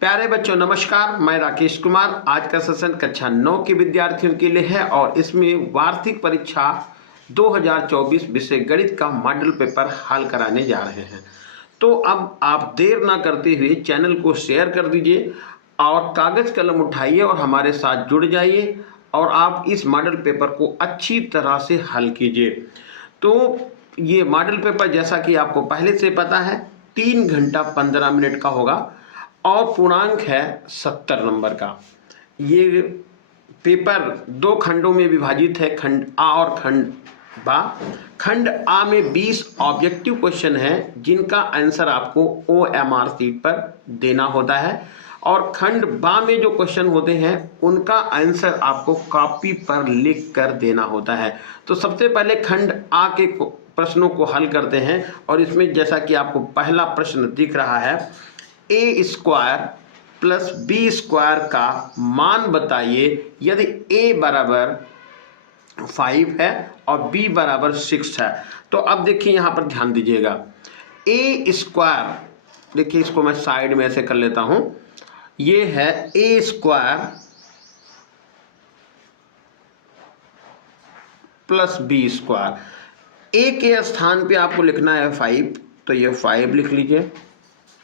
प्यारे बच्चों नमस्कार, मैं राकेश कुमार। आज का सेशन कक्षा 9 के विद्यार्थियों के लिए है और इसमें वार्षिक परीक्षा 2024 विषय गणित का मॉडल पेपर हल कराने जा रहे हैं। तो अब आप देर ना करते हुए चैनल को शेयर कर दीजिए और कागज़ कलम उठाइए और हमारे साथ जुड़ जाइए और आप इस मॉडल पेपर को अच्छी तरह से हल कीजिए। तो ये मॉडल पेपर जैसा कि आपको पहले से पता है 3 घंटा 15 मिनट का होगा और पूर्णांक है 70 नंबर का। ये पेपर 2 खंडों में विभाजित है, खंड आ और खंड बा। खंड आ में 20 ऑब्जेक्टिव क्वेश्चन हैं जिनका आंसर आपको OMR शीट पर देना होता है और खंड बा में जो क्वेश्चन होते हैं उनका आंसर आपको कॉपी पर लिख कर देना होता है। तो सबसे पहले खंड आ के प्रश्नों को हल करते हैं और इसमें जैसा कि आपको पहला प्रश्न दिख रहा है, ए स्क्वायर प्लस बी स्क्वायर का मान बताइए यदि ए बराबर 5 है और बी बराबर 6 है। तो अब देखिए यहाँ पर ध्यान दीजिएगा, ए स्क्वायर, देखिए इसको मैं साइड में ऐसे कर लेता हूँ, ये है ए स्क्वायर प्लस बी स्क्वायर। ए के स्थान पे आपको लिखना है 5, तो ये 5 लिख लीजिए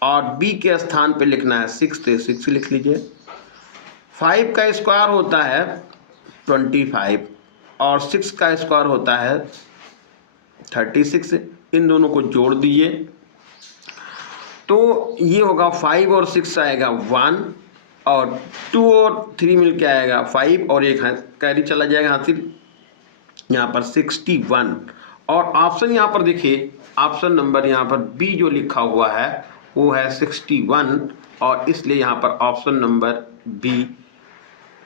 और b के स्थान पे लिखना है 6, तो 6 लिख लीजिए। 5 का स्क्वायर होता है 25 और 6 का स्क्वायर होता है 36। इन दोनों को जोड़ दीजिए तो ये होगा 5 और 6 आएगा 1 और 2 और 3 मिल के आएगा 5 और एक कैरी चला जाएगा हासिल, यहाँ पर 61। और ऑप्शन यहाँ पर देखिए, ऑप्शन नंबर यहाँ पर बी जो लिखा हुआ है वो है 61 और इसलिए यहाँ पर ऑप्शन नंबर बी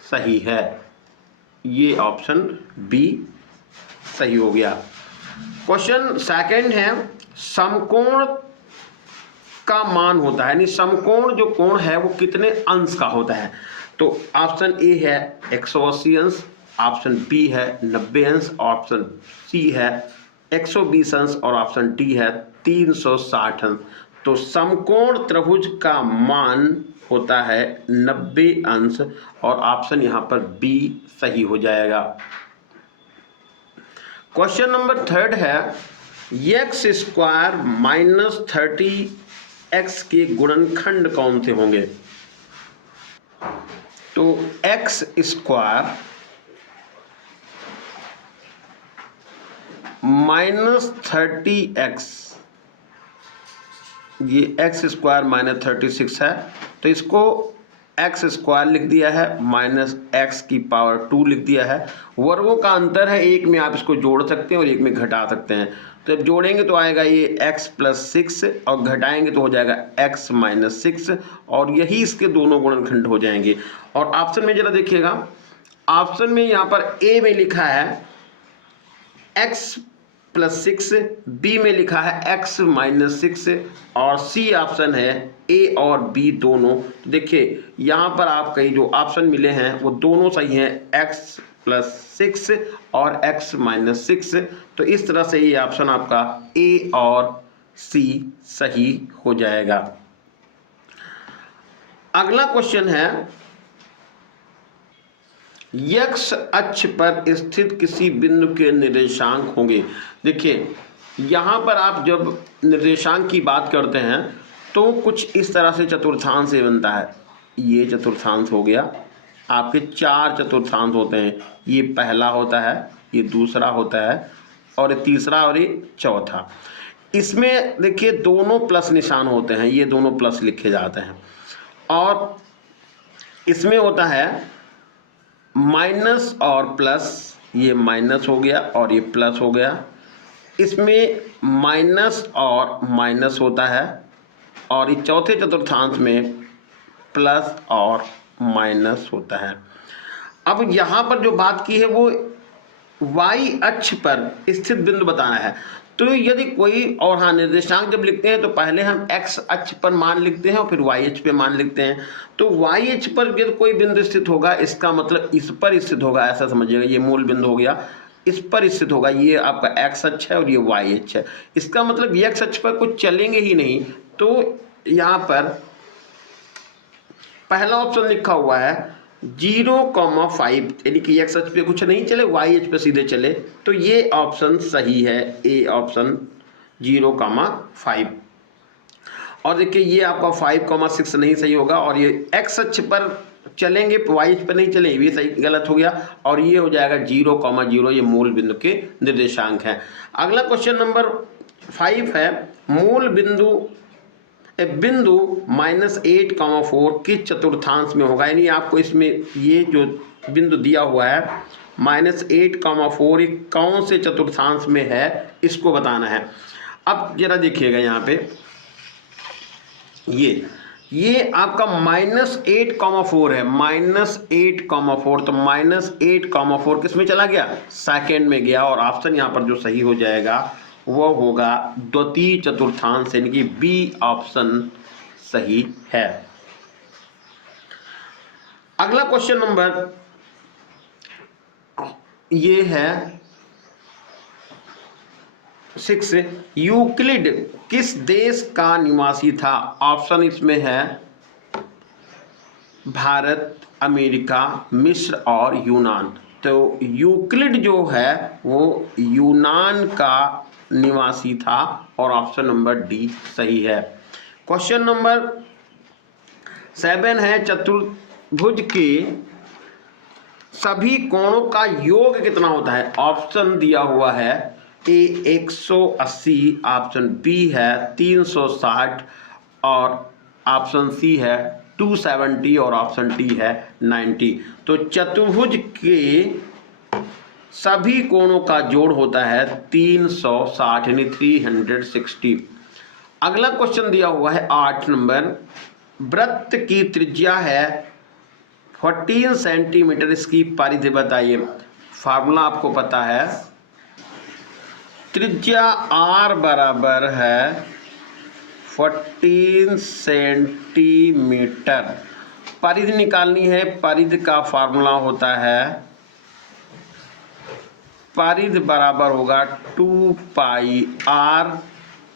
सही है। ये ऑप्शन बी सही हो गया। क्वेश्चन सेकंड है, समकोण का मान होता है, यानी समकोण जो कोण है वो कितने अंश का होता है। तो ऑप्शन ए है 180 अंश, ऑप्शन बी है 90 अंश, ऑप्शन सी है 120 अंश और ऑप्शन डी है 360 अंश। तो समकोण त्रिभुज का मान होता है 90 अंश और ऑप्शन यहाँ पर बी सही हो जाएगा। क्वेश्चन नंबर थर्ड है, एक्स स्क्वायर माइनस 30x के गुणनखंड कौन से होंगे। तो एक्स स्क्वायर माइनस 30x, ये एक्स स्क्वायर माइनस 36 है तो इसको एक्स स्क्वायर लिख दिया है माइनस एक्स की पावर 2 लिख दिया है। वर्गों का अंतर है, एक में आप इसको जोड़ सकते हैं और एक में घटा सकते हैं। तो जब जोड़ेंगे तो आएगा ये x प्लस 6 और घटाएंगे तो हो जाएगा x माइनस 6 और यही इसके दोनों गुणनखंड हो जाएंगे। और ऑप्शन में जरा देखिएगा, ऑप्शन में यहाँ पर ए में लिखा है x प्लस 6, बी में लिखा है x माइनस 6 और सी ऑप्शन है ए और बी दोनों। तो देखिए यहाँ पर आपके जो ऑप्शन मिले हैं वो दोनों सही हैं, x प्लस 6 और x माइनस 6। तो इस तरह से ये ऑप्शन आपका ए और सी सही हो जाएगा। अगला क्वेश्चन है, x अक्ष पर स्थित किसी बिंदु के निर्देशांक होंगे। देखिए यहाँ पर आप जब निर्देशांक की बात करते हैं तो कुछ इस तरह से चतुर्थांश से बनता है। ये चतुर्थांश हो गया, आपके 4 चतुर्थांश होते हैं, ये पहला होता है, ये दूसरा होता है और ये तीसरा और ये चौथा। इसमें देखिए दोनों प्लस निशान होते हैं, ये दोनों प्लस लिखे जाते हैं और इसमें होता है माइनस और प्लस, ये माइनस हो गया और ये प्लस हो गया। इसमें माइनस और माइनस होता है और ये चौथे चतुर्थांश में प्लस और माइनस होता है। अब यहाँ पर जो बात की है वो y अक्ष पर स्थित बिंदु बताना है। तो यदि कोई, और हाँ, निर्देशांक जब लिखते हैं तो पहले हम x अक्ष पर मान लिखते हैं और फिर y अक्ष पे मान लिखते हैं। तो y अक्ष पर यदि कोई बिंदु स्थित होगा इसका मतलब इस पर स्थित होगा, ऐसा समझिएगा। ये मूल बिंदु हो गया, इस पर स्थित होगा, ये आपका x अक्ष है और ये y अक्ष है। इसका मतलब x अक्ष पर कुछ चलेंगे ही नहीं। तो यहाँ पर पहला ऑप्शन लिखा हुआ है 0,5, यानी कि एक्स अक्ष पे कुछ नहीं चले, वाई अक्ष पे सीधे चले, तो ये ऑप्शन सही है, ए ऑप्शन 0,5। और देखिए ये आपका 5,6 नहीं सही होगा, और ये एक्स अक्ष पर चलेंगे, वाई अक्ष पर नहीं चले, ये भी सही गलत हो गया, और ये हो जाएगा 0,0, ये मूल बिंदु के निर्देशांक हैं। अगला क्वेश्चन नंबर 5 है, मूल बिंदु बिंदु -8,4 किस चतुर्थांश में होगा, यानी आपको इसमें ये जो बिंदु दिया हुआ है -8,4 कौन से चतुर्थांश में है, इसको बताना है। अब जरा देखिएगा यहाँ पे, ये आपका -8,4 है, -8,4, तो -8,4 किस में चला गया, सेकेंड में गया, और ऑप्शन यहाँ पर जो सही हो जाएगा वो होगा द्वितीय चतुर्थांश, यानी कि बी ऑप्शन सही है। अगला क्वेश्चन नंबर ये है 6, यूक्लिड किस देश का निवासी था, ऑप्शन इसमें है भारत, अमेरिका, मिस्र और यूनान। तो यूक्लिड जो है वो यूनान का निवासी था, और ऑप्शन नंबर डी सही है। क्वेश्चन नंबर 7 है, चतुर्भुज के सभी कोणों का योग कितना होता है, ऑप्शन दिया हुआ है ए 180, ऑप्शन बी है 360, और ऑप्शन सी है 270, और ऑप्शन डी है 90। तो चतुर्भुज के सभी कोणों का जोड़ होता है 360, यानी 360। अगला क्वेश्चन दिया हुआ है 8 नंबर, वृत्त की त्रिज्या है 14 सेंटीमीटर, इसकी परिधि बताइए। फार्मूला आपको पता है, त्रिज्या r बराबर है 14 सेंटीमीटर, परिधि निकालनी है, परिधि का फार्मूला होता है, परिधि बराबर होगा 2πr,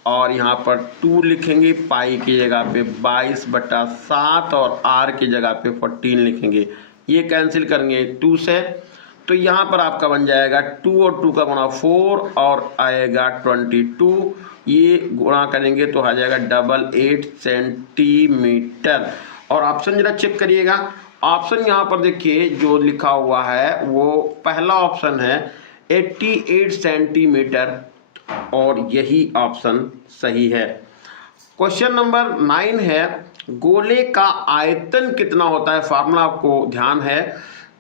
और यहाँ पर 2 लिखेंगे, पाई की जगह पे 22/7, और r की जगह पे 14 लिखेंगे, ये कैंसिल करेंगे 2 से, तो यहाँ पर आपका बन जाएगा 2 और 2 का गुणा 4, और आएगा 22, ये गुणा करेंगे तो आ जाएगा 88 सेंटीमीटर। और ऑप्शन जरा चेक करिएगा, ऑप्शन यहाँ पर देखिए जो लिखा हुआ है वो पहला ऑप्शन है 88 सेंटीमीटर, और यही ऑप्शन सही है। क्वेश्चन नंबर 9 है, गोले का आयतन कितना होता है, फार्मूला आपको ध्यान है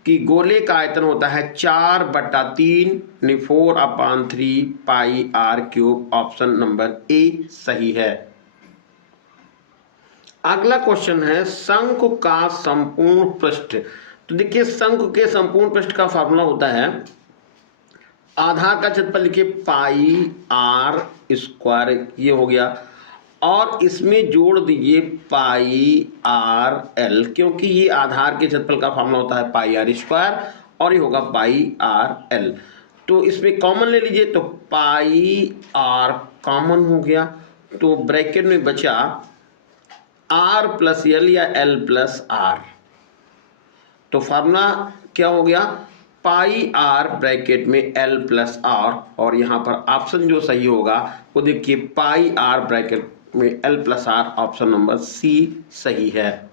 कि गोले का आयतन होता है 4/3, 4/3 πr³, ऑप्शन नंबर ए सही है। अगला क्वेश्चन है, शंकु का संपूर्ण पृष्ठ, तो देखिए शंकु के संपूर्ण पृष्ठ का फार्मूला होता है, आधार का क्षेत्रफल लिखिए πr², ये हो गया, और इसमें जोड़ दीजिए πrl, क्योंकि ये आधार के क्षेत्रफल का फार्मूला होता है πr², और ये होगा πrl, तो इसमें कॉमन ले लीजिए, तो πr कॉमन हो गया, तो ब्रैकेट में बचा r + l या l + r, तो फार्मूला क्या हो गया, πr ब्रैकेट में l + r, और यहाँ पर ऑप्शन जो सही होगा वो देखिए πr ब्रैकेट में l + r, option number C सही है।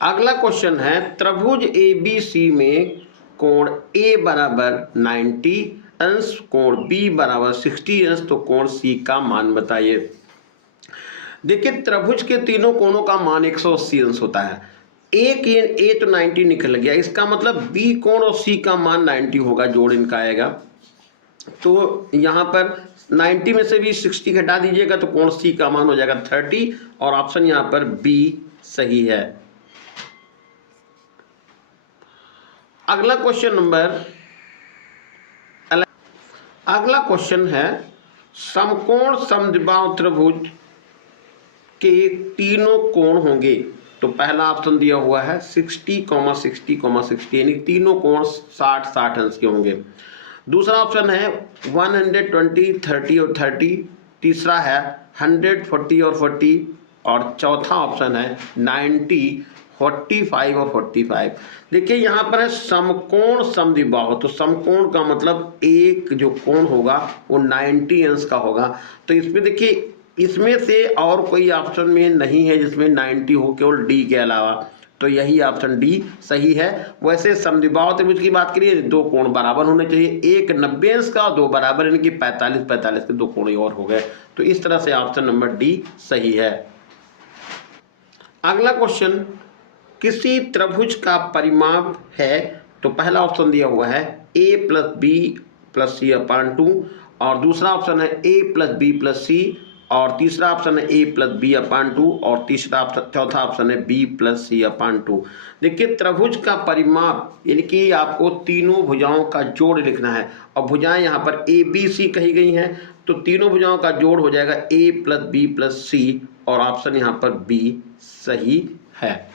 अगला क्वेश्चन है, त्रिभुज ABC में कोण A बराबर 90 अंश, कोण B बराबर 60 अंश, तो कोण C का मान बताइए। देखिए त्रिभुज के तीनों कोणों का मान 180 अंश होता है, एक ए तो 90 निकल गया, इसका मतलब बी कोण और सी का मान 90 होगा, जोड़ इनका आएगा, तो यहाँ पर 90 में से भी 60 घटा दीजिएगा तो कोण सी का मान हो जाएगा 30, और ऑप्शन यहाँ पर बी सही है। अगला क्वेश्चन है, समकोण समद्विबाहु त्रिभुज के तीनों कोण होंगे, तो पहला ऑप्शन दिया हुआ है 60, 60, 60, यानी तीनों कोण 60 अंश के होंगे। दूसरा ऑप्शन है 120, 30 और 30। तीसरा है 100, 40 और 40। और चौथा ऑप्शन है 90, 45 और 45। देखिए यहाँ पर है समकोण समद्विबाहु, तो समकोण का मतलब एक जो कोण होगा वो 90 अंश का होगा। तो इसमें देखिए इसमें से और कोई ऑप्शन में नहीं है जिसमें 90 हो, केवल डी के अलावा, तो यही ऑप्शन डी सही है। वैसे समद्विबाहु त्रिभुज की बात करिए, दो कोण बराबर होने चाहिए, एक 90 अंश का और दो बराबर, यानी कि 45-45 के दो कोण और हो गए। तो इस तरह से ऑप्शन नंबर डी सही है। अगला क्वेश्चन, किसी त्रिभुज का परिमाप है, तो पहला ऑप्शन दिया हुआ है a प्लस बी प्लस सी अपान 2, और दूसरा ऑप्शन है a प्लस बी प्लस सी, और तीसरा ऑप्शन है a प्लस बी अपान 2, और चौथा ऑप्शन है b प्लस सी अपान 2। देखिए त्रिभुज का परिमाप यानी कि आपको तीनों भुजाओं का जोड़ लिखना है, और भुजाएं यहाँ पर a b c कही गई हैं, तो तीनों भुजाओं का जोड़ हो जाएगा a प्लस बी प्लस सी, और ऑप्शन यहाँ पर b सही है।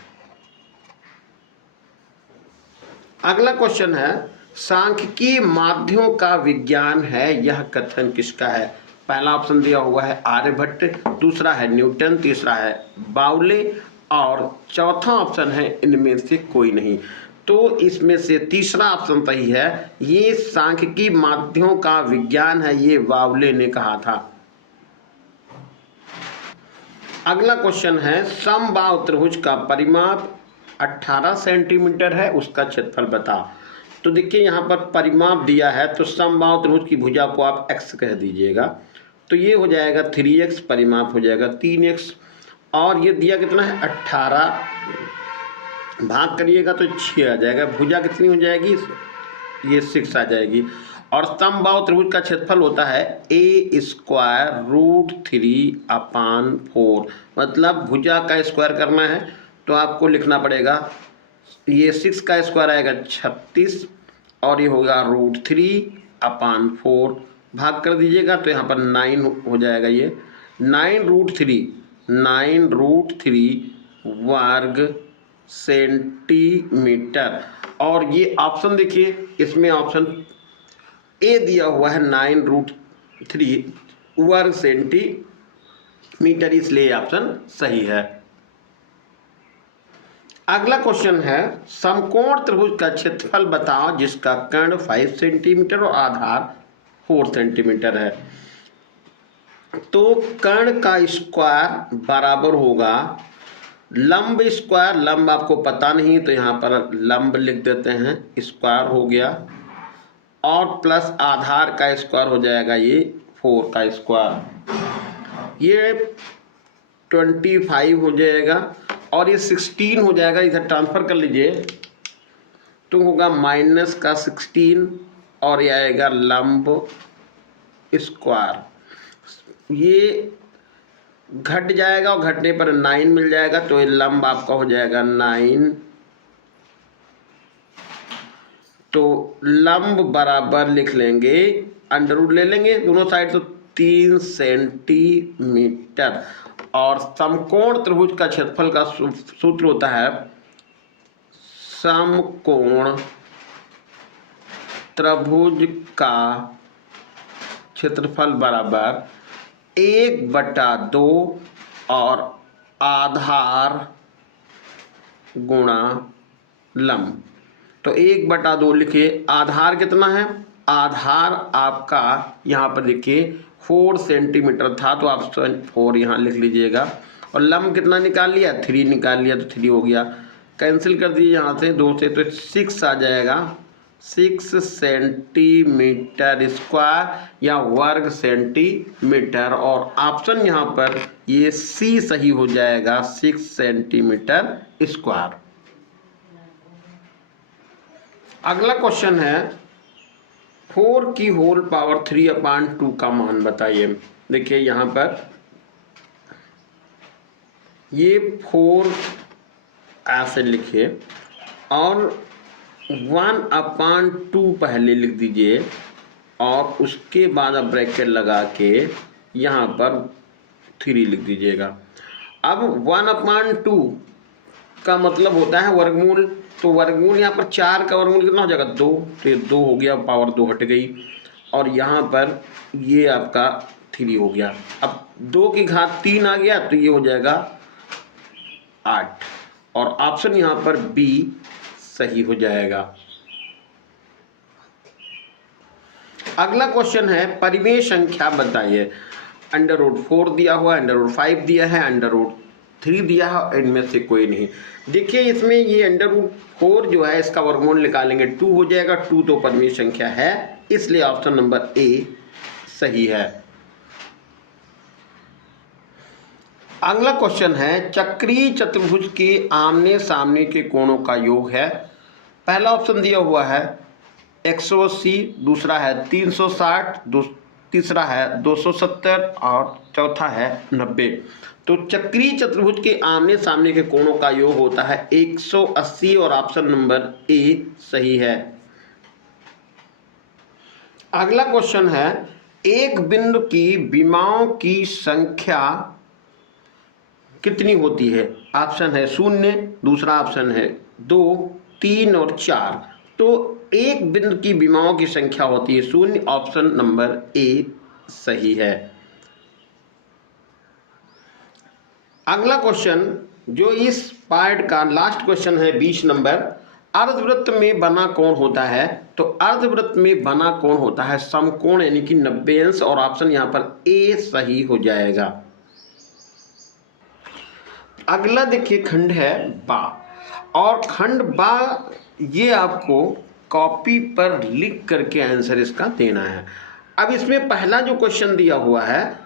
अगला क्वेश्चन है, सांख्यिकीय माध्यों का विज्ञान है, यह कथन किसका है? पहला ऑप्शन दिया हुआ है आर्यभट्ट, दूसरा है न्यूटन, तीसरा है बाउले, और चौथा ऑप्शन है इनमें से कोई नहीं। तो इसमें से तीसरा ऑप्शन सही है, ये सांख्यिकीय माध्यों का विज्ञान है, ये बाउले ने कहा था। अगला क्वेश्चन है, समबाहु त्रिभुज का परिमाप 18 सेंटीमीटर है, उसका क्षेत्रफल बता। तो देखिए यहाँ पर परिमाप दिया है, तो समबाहु त्रिभुज की भुजा को आप x कह दीजिएगा, तो ये हो जाएगा 3x, परिमाप हो जाएगा 3x, और ये दिया कितना है 18, भाग करिएगा तो 6 आ जाएगा, भुजा कितनी हो जाएगी, ये 6 आ जाएगी। और समबाहु त्रिभुज का क्षेत्रफल होता है a²√3/4, मतलब भुजा का स्क्वायर करना है तो आपको लिखना पड़ेगा, ये 6 का स्क्वायर आएगा 36, और ये होगा √3/4, भाग कर दीजिएगा तो यहाँ पर 9 हो जाएगा, ये 9√3 वर्ग सेंटीमीटर। और ये ऑप्शन देखिए, इसमें ऑप्शन ए दिया हुआ है 9√3 वर्ग सेंटीमीटर, इसलिए ऑप्शन सही है। अगला क्वेश्चन है, समकोण त्रिभुज का क्षेत्रफल बताओ जिसका कर्ण 5 सेंटीमीटर और आधार 4 सेंटीमीटर है। तो कर्ण का स्क्वायर बराबर होगा लंब स्क्वायर, लंब आपको पता नहीं तो यहाँ पर लंब लिख देते हैं, स्क्वायर हो गया, और प्लस आधार का स्क्वायर हो जाएगा ये 4 का स्क्वायर, ये 25 हो जाएगा, और ये 16 हो जाएगा, इधर ट्रांसफर कर लीजिए तो होगा माइनस का 16, और ये आएगा लंब स्क्वायर, ये घट जाएगा और घटने पर 9 मिल जाएगा, तो ये लंब आपका हो जाएगा 9। तो लंब बराबर लिख लेंगे, अंडर रूट ले लेंगे दोनों साइड, तो 3 सेंटीमीटर। और समकोण त्रिभुज का क्षेत्रफल का सूत्र होता है, समकोण त्रिभुज का क्षेत्रफल बराबर 1/2 और आधार गुणा लंब। तो 1/2 लिखिए, आधार कितना है, आधार आपका यहाँ पर देखिए 4 सेंटीमीटर था, तो आप 4 यहाँ लिख लीजिएगा, और लंब कितना निकाल लिया, 3 निकाल लिया, तो 3 हो गया, कैंसिल कर दीजिए यहाँ से 2 से, तो 6 आ जाएगा, 6 सेंटीमीटर स्क्वायर या वर्ग सेंटीमीटर, और ऑप्शन यहाँ पर ये सी सही हो जाएगा, 6 सेंटीमीटर स्क्वायर। अगला क्वेश्चन है, 4 की होल पावर 3/2 का मान बताइए। देखिए यहाँ पर ये 4 ऐसे लिखिए, और 1/2 पहले लिख दीजिए, और उसके बाद अब ब्रैकेट लगा के यहाँ पर 3 लिख दीजिएगा। अब 1/2 का मतलब होता है वर्गमूल, तो वर्गमूल यहाँ पर 4 का वर्गमूल कितना हो जाएगा, 2, तो ये 2 हो गया, पावर 2 हट गई, और यहाँ पर ये आपका 3 हो गया। अब 2 की घात 3 आ गया, तो ये हो जाएगा 8 और ऑप्शन यहाँ पर बी सही हो जाएगा। अगला क्वेश्चन है परिमेय संख्या बताइए। √4 दिया हुआ है, √5 दिया है, √3 दिया है, इनमें से कोई नहीं। देखिए इसमें ये √4 जो है इसका वर्गमूल निकालेंगे 2 हो जाएगा। 2 तो परिमेय संख्या है, इसलिए ऑप्शन नंबर ए सही है। अगला क्वेश्चन है चक्रीय चतुर्भुज के आमने सामने के कोणों का योग है। पहला ऑप्शन दिया हुआ है 180, दूसरा है 360, तीसरा है 270 और चौथा है 90। तो चक्रीय चतुर्भुज के आमने सामने के कोणों का योग होता है 180 और ऑप्शन नंबर ए सही है। अगला क्वेश्चन है एक बिंदु की विमाओं की संख्या कितनी होती है। ऑप्शन है 0, दूसरा ऑप्शन है 2, 3 और 4। तो एक बिंदु की विमाओं की संख्या होती है 0, ऑप्शन नंबर ए सही है। अगला क्वेश्चन जो इस पार्ट का लास्ट क्वेश्चन है 20 नंबर, अर्धवृत्त में बना कोण होता है। तो अर्धवृत्त में बना कोण होता है समकोण यानी कि 90 अंश और ऑप्शन यहाँ पर ए सही हो जाएगा। अगला देखिए खंड है बा, और खंड बा ये आपको कॉपी पर लिख करके आंसर इसका देना है। अब इसमें पहला जो क्वेश्चन दिया हुआ है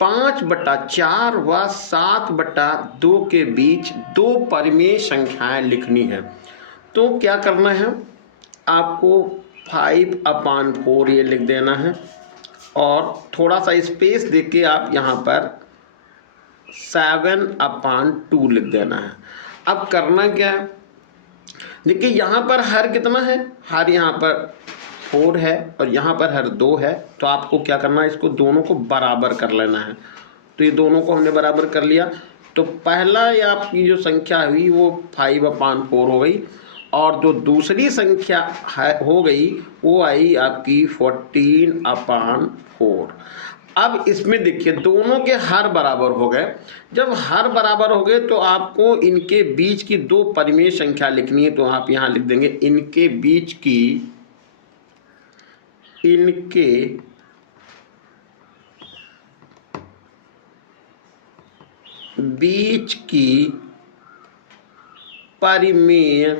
5/4 व 7/2 के बीच दो परिमेय संख्याएं लिखनी है। तो क्या करना है, आपको 5/4 ये लिख देना है और थोड़ा सा स्पेस देके आप यहाँ पर 7/2 लिख देना है। अब करना क्या है, देखिए यहाँ पर हर कितना है, हर यहाँ पर 4 है और यहाँ पर हर 2 है। तो आपको क्या करना है, इसको दोनों को बराबर कर लेना है। तो ये दोनों को हमने बराबर कर लिया। तो पहला ये आपकी जो संख्या हुई वो 5/4 हो गई और जो दूसरी संख्या हो गई वो आई आपकी 14/4। अब इसमें देखिए दोनों के हर बराबर हो गए। जब हर बराबर हो गए तो आपको इनके बीच की दो परिमेय संख्या लिखनी है। तो आप यहाँ लिख देंगे इनके बीच की परिमेय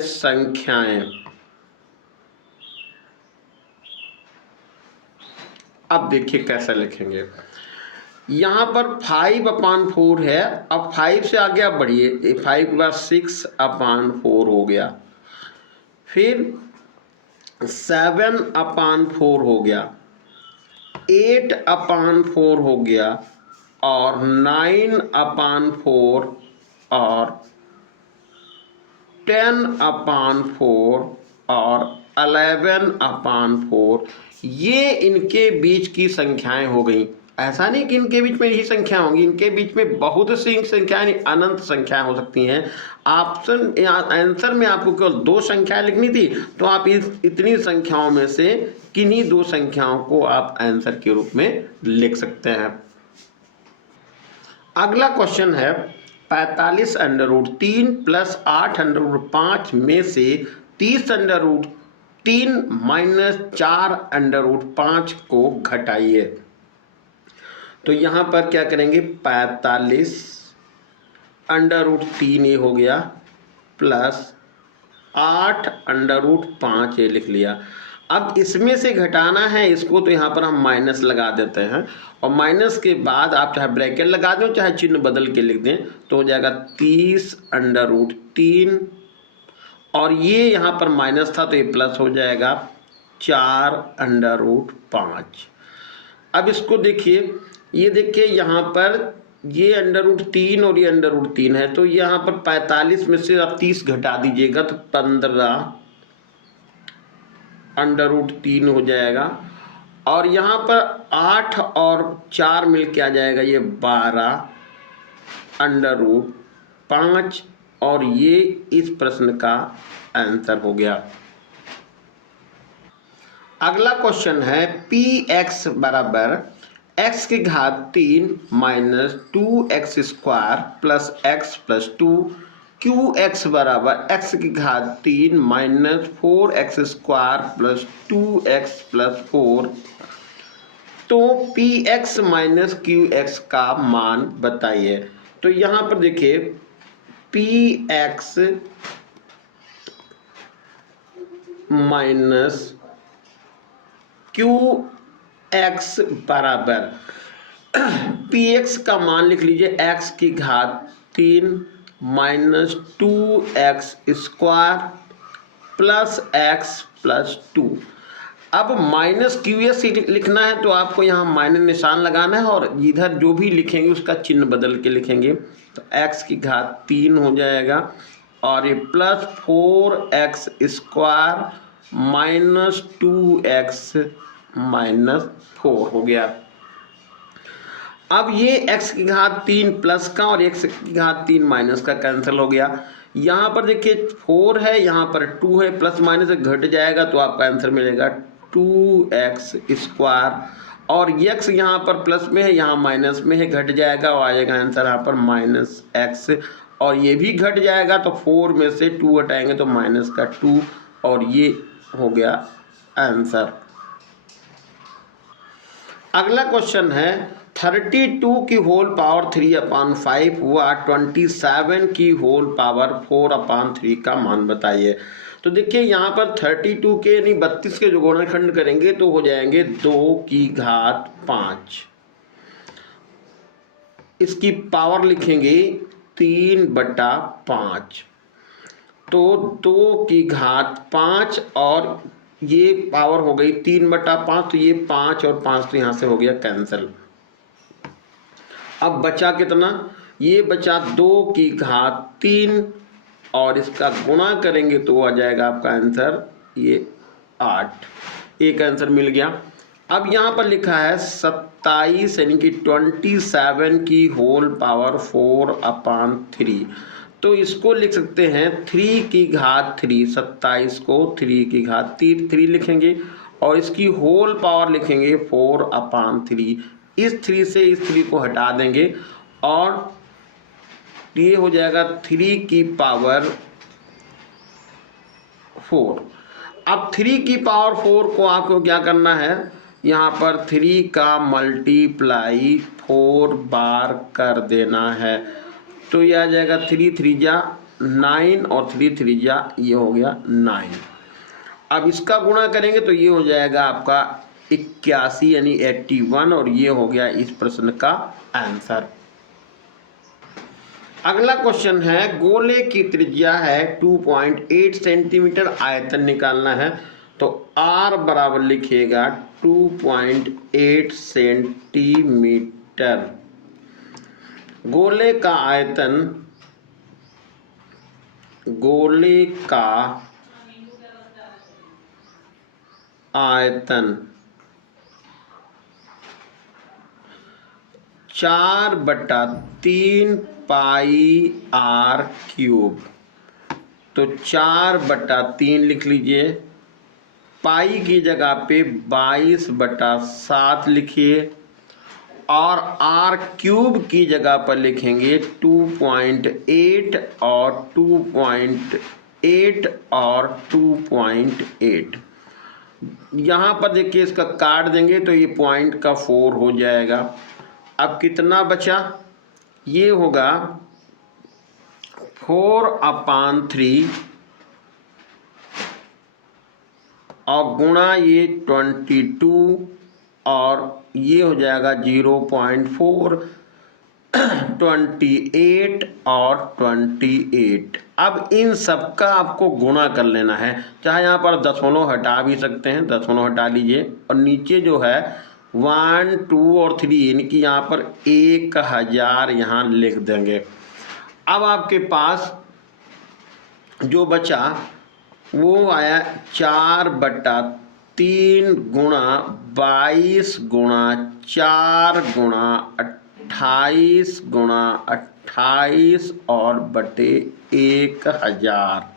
संख्याएं। अब देखिए कैसे लिखेंगे, यहाँ पर 5/4 है। अब 5 से आगे आप बढ़िए, 5 के बाद 6/4 हो गया, फिर 7/4 हो गया, 8/4 हो गया और 9/4 और 10/4 और 11/4। ये इनके बीच की संख्याएं हो गई। ऐसा नहीं कि इनके बीच में यही संख्या होंगी, इनके बीच में बहुत सी संख्याएं, अनंत संख्याएं हो सकती हैं। ऑप्शन आंसर में आपको केवल 2 संख्याएं लिखनी थी, तो आप इतनी संख्याओं में से किन्हीं 2 संख्याओं को आप आंसर के रूप में लिख सकते हैं। अगला क्वेश्चन है 45√3 + 8√5 में से 30√3 - 4√5 को घटाइए। तो यहाँ पर क्या करेंगे, 45√3 ये हो गया प्लस 8√5 ये लिख लिया। अब इसमें से घटाना है इसको, तो यहाँ पर हम माइनस लगा देते हैं और माइनस के बाद आप चाहे ब्रैकेट लगा दें चाहे चिन्ह बदल के लिख दें तो हो जाएगा 30√3 और ये यहाँ पर माइनस था तो ये प्लस हो जाएगा 4√5। अब इसको देखिए, ये देखिए यहाँ पर ये √3 और ये √3 है, तो यहाँ पर 45 में से आप 30 घटा दीजिएगा तो 15√3 हो जाएगा और यहाँ पर 8 और 4 मिल के आ जाएगा ये 12√5 और ये इस प्रश्न का आंसर हो गया। अगला क्वेश्चन है px = x की घात 3 minus 2x² plus x plus 2 qx बराबर x की घात 3 minus 4x² plus 2x plus 4। तो px माइनस qx का मान बताइए। तो यहाँ पर देखिए px माइनस qx बराबर px का मान लिख लीजिए x की घात 3 minus 2x² plus x plus 2। अब माइनस QS लिखना है तो आपको यहाँ माइनस निशान लगाना है और इधर जो भी लिखेंगे उसका चिन्ह बदल के लिखेंगे। तो x की घात 3 हो जाएगा और ये plus 4x² minus 2x minus 4 हो गया। अब ये x की घात 3 प्लस का और x की घात 3 माइनस का कैंसिल हो गया। यहाँ पर देखिए 4 है, यहाँ पर 2 है, प्लस माइनस घट जाएगा तो आपका आंसर मिलेगा 2x² और x यहाँ पर प्लस में है, यहाँ माइनस में है, घट जाएगा और आ जाएगा आंसर यहाँ पर माइनस x और ये भी घट जाएगा तो 4 में से 2 हटाएंगे तो माइनस का 2 और ये हो गया आंसर। अगला क्वेश्चन है 32 की होल पावर 3/5 व 27 की होल पावर 4/3 का मान बताइए। तो देखिए यहाँ पर 32 के यानी 32 के जो गुणनखंड करेंगे तो हो जाएंगे 2 की घात 5। इसकी पावर लिखेंगे 3/5 तो 2 की घात 5 और ये पावर हो गई 3/5 तो ये 5 और 5 तो यहाँ से हो गया कैंसिल। अब बचा कितना, ये बचा 2 की घात 3 और इसका गुणा करेंगे तो आ जाएगा आपका आंसर ये 8। एक आंसर मिल गया। अब यहाँ पर लिखा है 27 यानी कि 27 की होल पावर 4/3 तो इसको लिख सकते हैं 3 की घात 3। 27 को 3 की घात 3 लिखेंगे और इसकी होल पावर लिखेंगे 4/3। इस 3 से इस 3 को हटा देंगे और ये हो जाएगा 3 की पावर 4। अब 3 की पावर 4 को आपको क्या करना है, यहाँ पर 3 का मल्टीप्लाई 4 बार कर देना है तो ये आ जाएगा 3 3 जा 9 और 3 3 जा ये हो गया 9। अब इसका गुणा करेंगे तो ये हो जाएगा आपका 81 यानी 81 और ये हो गया इस प्रश्न का आंसर। अगला क्वेश्चन है गोले की त्रिज्या है 2.8 सेंटीमीटर, आयतन निकालना है तो r बराबर लिखिएगा 2.8 सेंटीमीटर। गोले का आयतन 4/3 पाई r³ तो 4/3 लिख लीजिए, पाई की जगह पे 22/7 लिखिए और r³ की जगह पर लिखेंगे 2.8 और 2.8 और 2.8। यहाँ पर देखिए इसका काट देंगे तो ये पॉइंट का 4 हो जाएगा। अब कितना बचा, ये होगा 4/3 और गुणा ये 22 और ये हो जाएगा 0.4 28 और 28। अब इन सब का आपको गुणा कर लेना है, चाहे यहाँ पर दशमलव हटा भी सकते हैं, दशमलव हटा लीजिए और नीचे जो है 1 2 और 3 इनकी यहाँ पर 1000 यहाँ लिख देंगे। अब आपके पास जो बचा वो आया 4/3 गुणा 22 गुणा 4 गुणा 28 गुणा 28 और बटे 1000।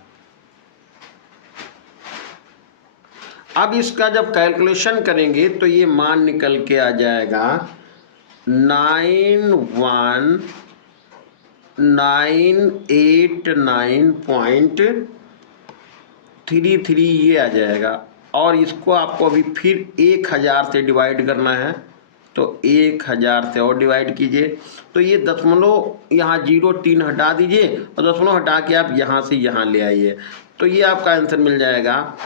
अब इसका जब कैलकुलेशन करेंगे तो ये मान निकल के आ जाएगा 91,989.33 ये आ जाएगा। और इसको आपको अभी फिर 1000 से डिवाइड करना है, तो 1000 से और डिवाइड कीजिए, तो ये दशमलव यहाँ 03 हटा दीजिए और दशमलव हटा के आप यहाँ से यहाँ ले आइए, तो ये आपका आंसर मिल जाएगा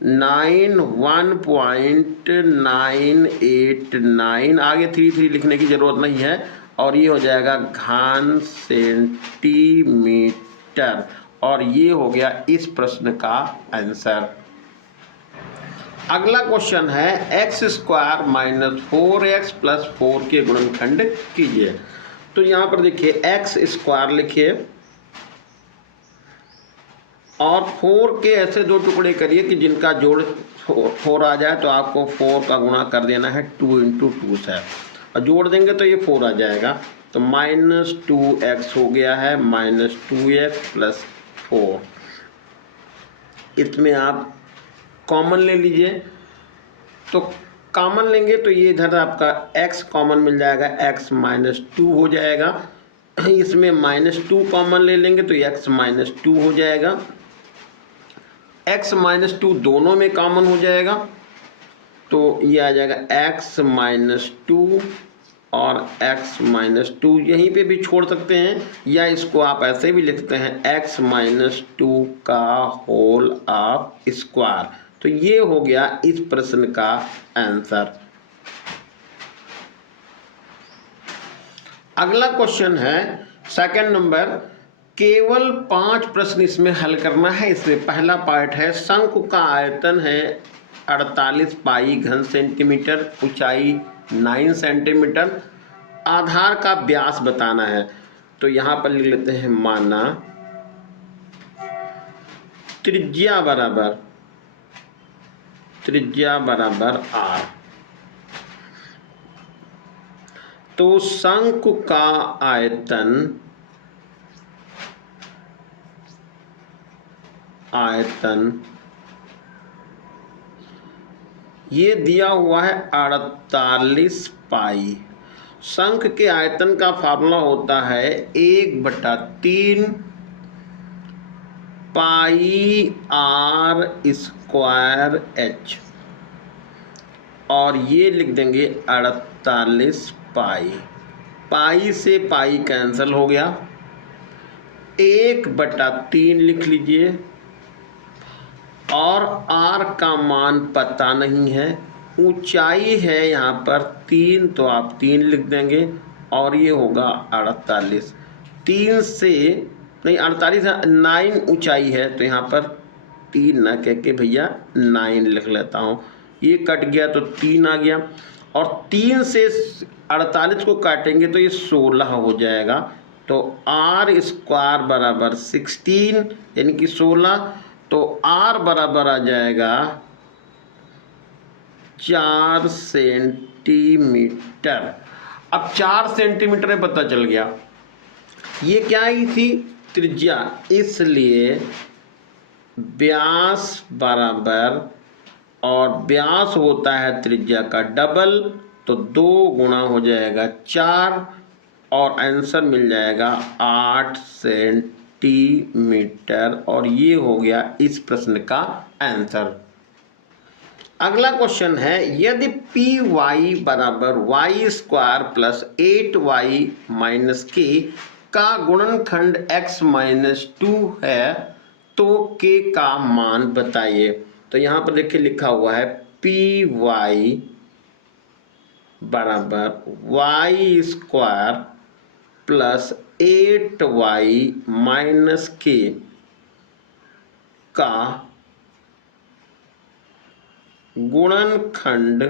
91.989। आगे 33 लिखने की ज़रूरत नहीं है, और ये हो जाएगा घन सेंटीमीटर, और ये हो गया इस प्रश्न का आंसर। अगला क्वेश्चन है x² - 4x + 4 के गुणनखंड कीजिए। तो यहाँ पर देखिए x² लिखिए और 4 के ऐसे दो टुकड़े करिए कि जिनका जोड़ 4 आ जाए, तो आपको 4 का गुणा कर देना है 2 × 2 से, और जोड़ देंगे तो ये 4 आ जाएगा। तो -2x हो गया है, -2x + 4। इसमें आप कॉमन ले लीजिए, तो कॉमन लेंगे तो ये इधर आपका x कॉमन मिल जाएगा, x -2 हो जाएगा। इसमें -2 कॉमन ले लेंगे तो x -2 हो जाएगा। x -2 दोनों में कॉमन हो जाएगा, तो ये आ जाएगा x -2 और x -2। यहीं पे भी छोड़ सकते हैं, या इसको आप ऐसे भी लिखते हैं x -2 का होल ऑफ स्क्वायर। तो ये हो गया इस प्रश्न का आंसर। अगला क्वेश्चन है सेकंड नंबर, केवल 5 प्रश्न इसमें हल करना है। इसमें पहला पार्ट है शंकु का आयतन है 48 पाई घन सेंटीमीटर, ऊंचाई 9 सेंटीमीटर, आधार का व्यास बताना है। तो यहाँ पर लिख लेते हैं माना त्रिज्या बराबर r। तो शंकु का आयतन ये दिया हुआ है 48 पाई। शंख के आयतन का फार्मूला होता है 1/3 पाई r² h, और ये लिख देंगे 48 पाई। पाई से पाई कैंसिल हो गया, 1/3 लिख लीजिए, और r का मान पता नहीं है, ऊंचाई है यहाँ पर 3, तो आप 3 लिख देंगे, और ये होगा 48। 3 से नहीं 48 9 ऊंचाई है, तो यहाँ पर 3 ना कह के भैया 9 लिख लेता हूँ। ये कट गया तो 3 आ गया, और 3 से 48 को काटेंगे तो ये 16 हो जाएगा। तो r² बराबर 16 यानी कि 16, तो r बराबर आ जाएगा 4 सेंटीमीटर। अब 4 सेंटीमीटर पता चल गया। ये क्या ही थी? त्रिज्या, इसलिए व्यास बराबर, और व्यास होता है त्रिज्या का डबल, तो 2 गुणा हो जाएगा 4, और आंसर मिल जाएगा 8 सेंटीमीटर, और ये हो गया इस प्रश्न का आंसर। अगला क्वेश्चन है, यदि py बराबर y² + 8y - k का गुणनखंड x - 2 है, तो k का मान बताइए। तो यहाँ पर देखिए लिखा हुआ है py बराबर y² + 8y - k का गुणनखंड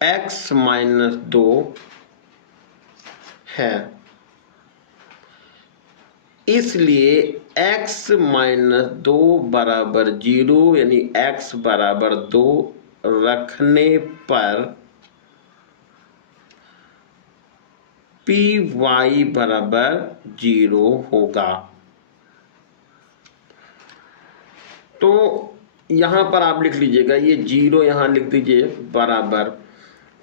x - 2 है, इसलिए x - 2 बराबर 0 यानी x बराबर 2 रखने पर py बराबर 0 होगा। तो यहाँ पर आप लिख लीजिएगा, ये 0 यहाँ लिख दीजिए बराबर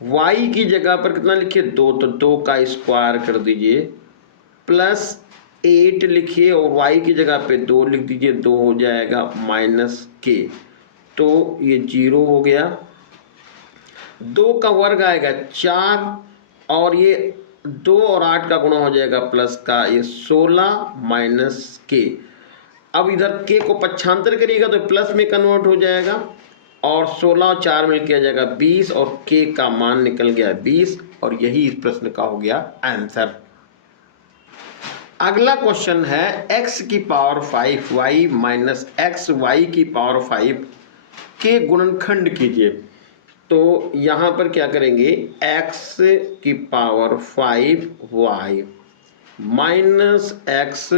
y की जगह पर कितना लिखिए 2, तो 2 का स्क्वायर कर दीजिए प्लस 8 लिखिए और y की जगह पे 2 लिख दीजिए, 2 हो जाएगा माइनस k, तो ये 0 हो गया। 2 का वर्ग आएगा 4 और ये 2 और 8 का गुणा हो जाएगा प्लस का, ये 16 माइनस k। अब इधर k को पक्षांतर करिएगा तो प्लस में कन्वर्ट हो जाएगा और 16 और 4 मिल के आ जाएगा 20 और k का मान निकल गया 20 और यही इस प्रश्न का हो गया आंसर। अगला क्वेश्चन है x की power 5y minus x y की पावर 5 के गुणनखंड कीजिए। तो यहाँ पर क्या करेंगे, x की power 5y minus x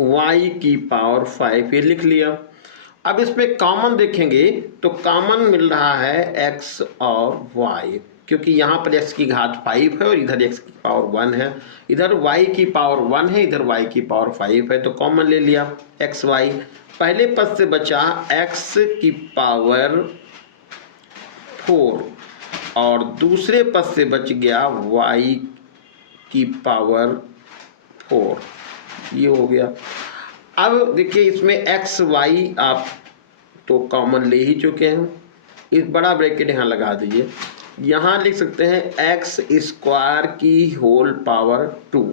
y की पावर 5 ये लिख लिया। अब इसमें कॉमन देखेंगे तो कॉमन मिल रहा है x और y, क्योंकि यहाँ पर x की घात 5 है और इधर x की पावर 1 है, इधर y की पावर 1 है, इधर y की पावर 5 है, तो कॉमन ले लिया x y। पहले पद से बचा x की पावर 4 और दूसरे पद से बच गया y की पावर 4, ये हो गया। अब देखिए इसमें एक्स वाई आप तो कॉमन ले ही चुके हैं, इस बड़ा ब्रैकेट यहाँ लगा दीजिए। यहाँ लिख सकते हैं एक्स स्क्वायर की होल पावर 2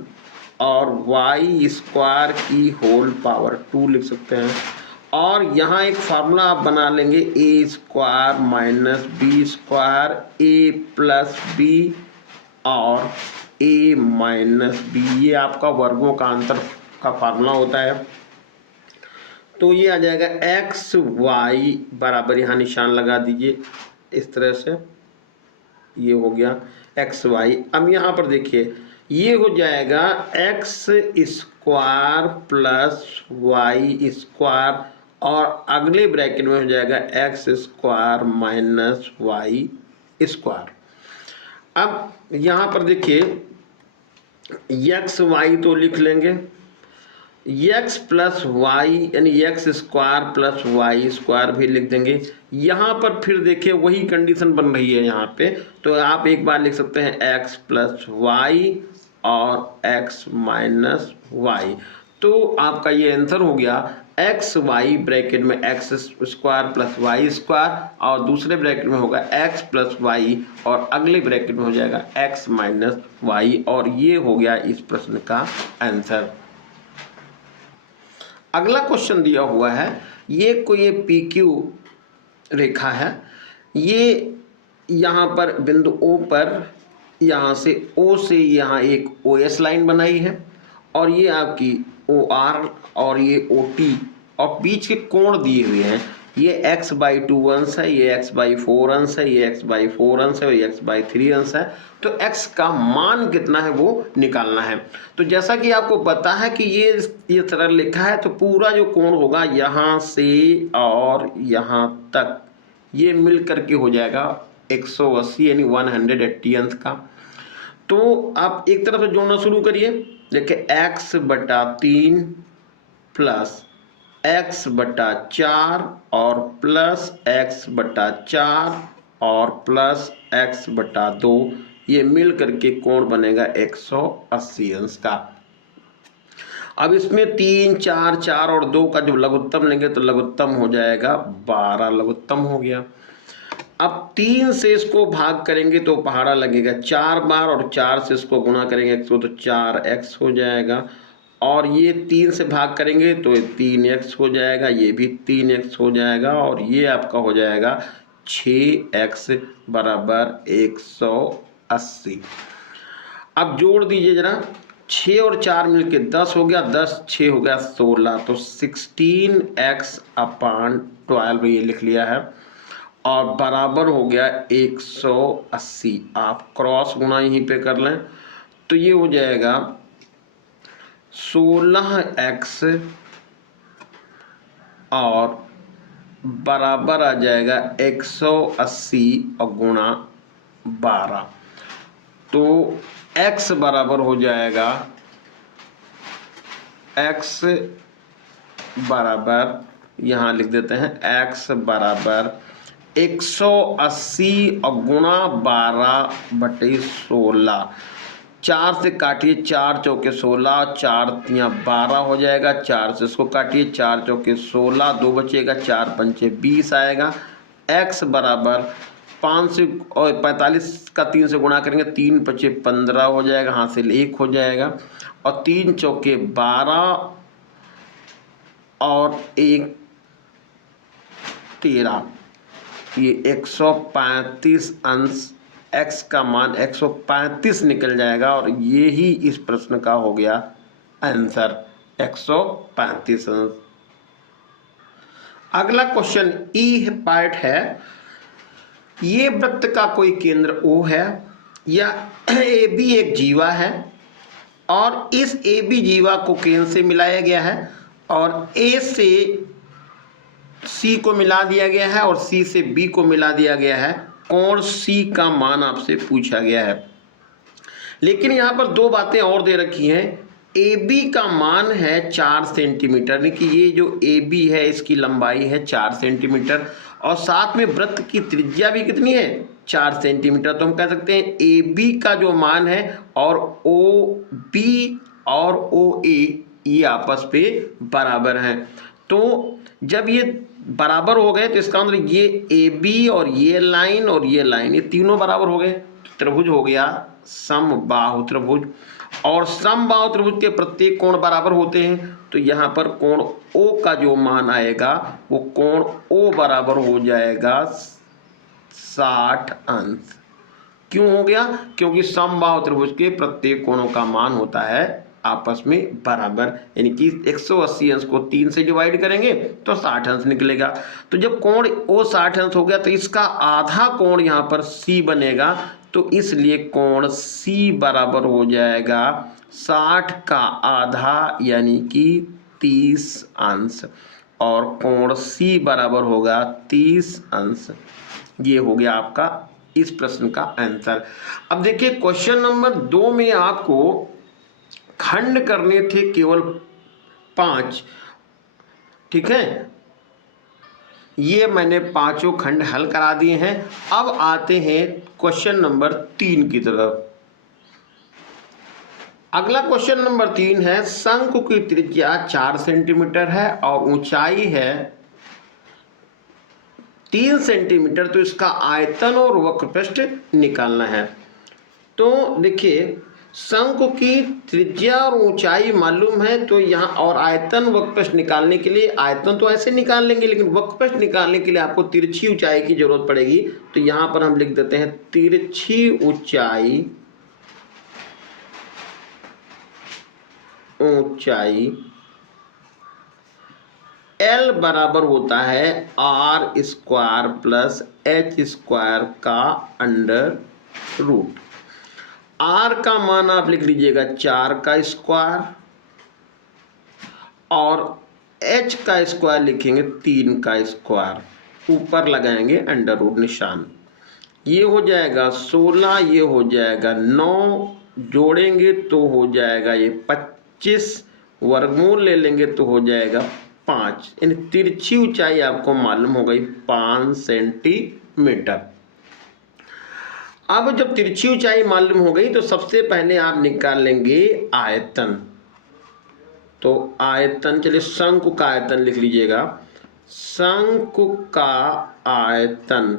और वाई स्क्वायर की होल पावर 2 लिख सकते हैं। और यहाँ एक फार्मूला आप बना लेंगे, ए स्क्वायर माइनस बी स्क्वायर ए प्लस बी और ए माइनस बी, ये आपका वर्गों का अंतर का फार्मूला होता है। तो ये आ जाएगा एक्स वाई बराबर, यहाँ निशान लगा दीजिए इस तरह से, ये हो गया एक्स वाई। अब यहाँ पर देखिए ये हो जाएगा x square plus y square और अगले ब्रैकेट में हो जाएगा x square minus y square. अब यहाँ पर देखिए एक्स वाई तो लिख लेंगे, एक्स प्लस वाई यानी x square plus y square भी लिख देंगे। यहाँ पर फिर देखिए वही कंडीशन बन रही है यहाँ पे, तो आप एक बार लिख सकते हैं एक्स प्लस वाई और एक्स माइनस वाई। तो आपका ये आंसर हो गया एक्स वाई ब्रैकेट में x square plus y square और दूसरे ब्रैकेट में होगा एक्स प्लस वाई और अगले ब्रैकेट में हो जाएगा एक्स माइनस वाई, और ये हो गया इस प्रश्न का आंसर। अगला क्वेश्चन दिया हुआ है, ये कोई पी क्यू रेखा है, ये यहाँ पर बिंदु O पर यहाँ से O से यहाँ एक OS लाइन बनाई है और ये आपकी OR और ये OT और बीच के कोण दिए हुए हैं। ये x/2 अंश है, ये x/4 अंश है, ये x/4 अंश है और ये x/3 अंश है। तो x का मान कितना है वो निकालना है। तो जैसा कि आपको पता है कि ये तरह लिखा है, तो पूरा जो कोण होगा यहाँ से और यहाँ तक ये मिल करके हो जाएगा 180 यानी 180 अंश का। तो आप एक तरफ से जोड़ना शुरू करिए, देखिए x/3 प्लस x/4 और प्लस x/4 और प्लस x/2, ये मिल करके कोण बनेगा 180 अंश का। अब इसमें 3, 4, 4 और 2 का जब लघुत्तम लेंगे तो लघुत्तम हो जाएगा 12, लघुत्तम हो गया। अब 3 से इसको भाग करेंगे तो पहाड़ा लगेगा 4 बार और 4 से इसको गुणा करेंगे x को तो 4x हो जाएगा और ये 3 से भाग करेंगे तो ये 3x हो जाएगा, ये भी 3x हो जाएगा और ये आपका हो जाएगा 6x बराबर 180। अब जोड़ दीजिए जरा, 6 और 4 मिलके 10 हो गया, 10 6 हो गया 16, तो 16x/12 ये लिख लिया है और बराबर हो गया 180। आप क्रॉस गुणा यहीं पे कर लें तो ये हो जाएगा 16x और बराबर आ जाएगा 180 और गुणा 12, तो x बराबर हो जाएगा x बराबर यहाँ लिख देते हैं x बराबर 180 और गुणा 12/16। 4 से काटिए, 4 चौके 16, 4 तियाँ 12 हो जाएगा। 4 से इसको काटिए, 4 चौके 16, 2 बचेगा, 4 पंचे 20 आएगा। x बराबर 5 से और 45 का 3 से गुणा करेंगे, 3 पचे 15 हो जाएगा, हासिल 1 हो जाएगा। और 3 चौके 12 और 1 13, ये 135 अंश x का मान 135 निकल जाएगा और ये ही इस प्रश्न का हो गया आंसर 135 अंश। अगला क्वेश्चन ई पार्ट है, ये वृत्त का कोई केंद्र O है या AB एक जीवा है और इस AB जीवा को केंद्र से मिलाया गया है और A से C को मिला दिया गया है और C से B को मिला दिया गया है। कोण C का मान आपसे पूछा गया है, लेकिन यहाँ पर दो बातें और दे रखी हैं। AB का मान है 4 सेंटीमीटर, यानी कि ये जो AB है इसकी लंबाई है 4 सेंटीमीटर और साथ में वृत्त की त्रिज्या भी कितनी है 4 सेंटीमीटर। तो हम कह सकते हैं AB का जो मान है और OB और OA ये आपस पे बराबर हैं। तो जब ये बराबर हो गए तो इसका मतलब ये AB और ये लाइन ये तीनों बराबर हो गए। त्रिभुज हो गया समबाहु त्रिभुज और समबाहु त्रिभुज के प्रत्येक कोण बराबर होते हैं। तो यहाँ पर कोण O का जो मान आएगा वो कोण O बराबर हो जाएगा 60 अंश। क्यों हो गया? क्योंकि समबाहु त्रिभुज के प्रत्येक कोणों का मान होता है आपस में बराबर, यानी कि 180 अंश को 3 से डिवाइड करेंगे तो 60 अंश निकलेगा। तो जब कोण O 60 अंश हो गया तो इसका आधा कोण यहाँ पर C बनेगा, तो इसलिए कोण C बराबर हो जाएगा 60 का आधा यानी कि 30 अंश और कोण C बराबर होगा 30 अंश। ये हो गया आपका इस प्रश्न का आंसर। अब देखिए क्वेश्चन नंबर 2 में आपको खंड करने थे केवल 5, ठीक है। ये मैंने पांचों खंड हल करा दिए हैं। अब आते हैं क्वेश्चन नंबर 3 की तरफ। अगला क्वेश्चन नंबर 3 है, शंकु की त्रिज्या 4 सेंटीमीटर है और ऊंचाई है 3 सेंटीमीटर, तो इसका आयतन और वक्रपृष्ठ निकालना है। तो देखिए शंकु की त्रिज्या और ऊंचाई मालूम है, तो यहाँ और आयतन वक्रपृष्ठ निकालने के लिए, आयतन तो ऐसे निकाल लेंगे लेकिन वक्रपृष्ठ निकालने के लिए आपको तिरछी ऊंचाई की जरूरत पड़ेगी। तो यहाँ पर हम लिख देते हैं तिरछी ऊंचाई L बराबर होता है R square plus H square का अंडर रूट। R का मान आप लिख लीजिएगा 4 का स्क्वायर और H का स्क्वायर लिखेंगे 3 का स्क्वायर, ऊपर लगाएंगे अंडर रूट निशान। ये हो जाएगा 16, ये हो जाएगा 9, जोड़ेंगे तो हो जाएगा ये 25, वर्गमूल ले लेंगे तो हो जाएगा 5, यानी तिरछी ऊंचाई आपको मालूम हो गई 5 सेंटीमीटर। अब जब तिरछी ऊंचाई मालूम हो गई तो सबसे पहले आप निकाल लेंगे आयतन। तो आयतन, चलिए शंकु का आयतन लिख लीजिएगा। शंकु का आयतन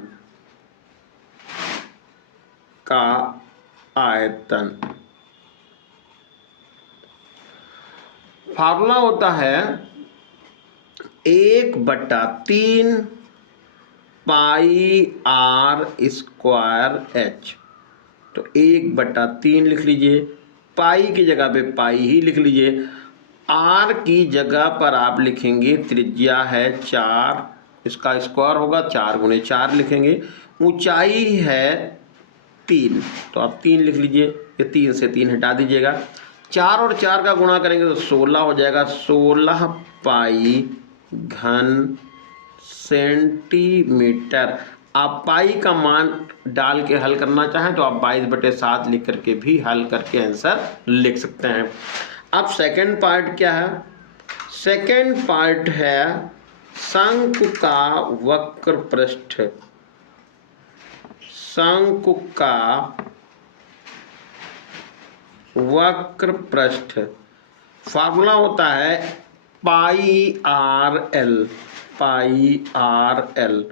फार्मूला होता है 1/3 पाई R स्क्वायर H। तो 1/3 लिख लीजिए, पाई की जगह पे पाई ही लिख लीजिए। R की जगह पर आप लिखेंगे त्रिज्या है 4, इसका स्क्वायर होगा 4 गुणे 4 लिखेंगे। ऊंचाई है 3, तो आप 3 लिख लीजिए, ये 3 से 3 हटा दीजिएगा। 4 और 4 का गुणा करेंगे तो 16 हो जाएगा। 16 पाई घन सेंटीमीटर। आप पाई का मान डाल के हल करना चाहें तो आप 22/7 लिख करके भी हल करके आंसर लिख सकते हैं। अब सेकंड पार्ट क्या है? सेकंड पार्ट है शंकु का वक्र पृष्ठ, शंकु का वक्र पृष्ठ फार्मूला होता है पाई आर एल, पाई आर एल।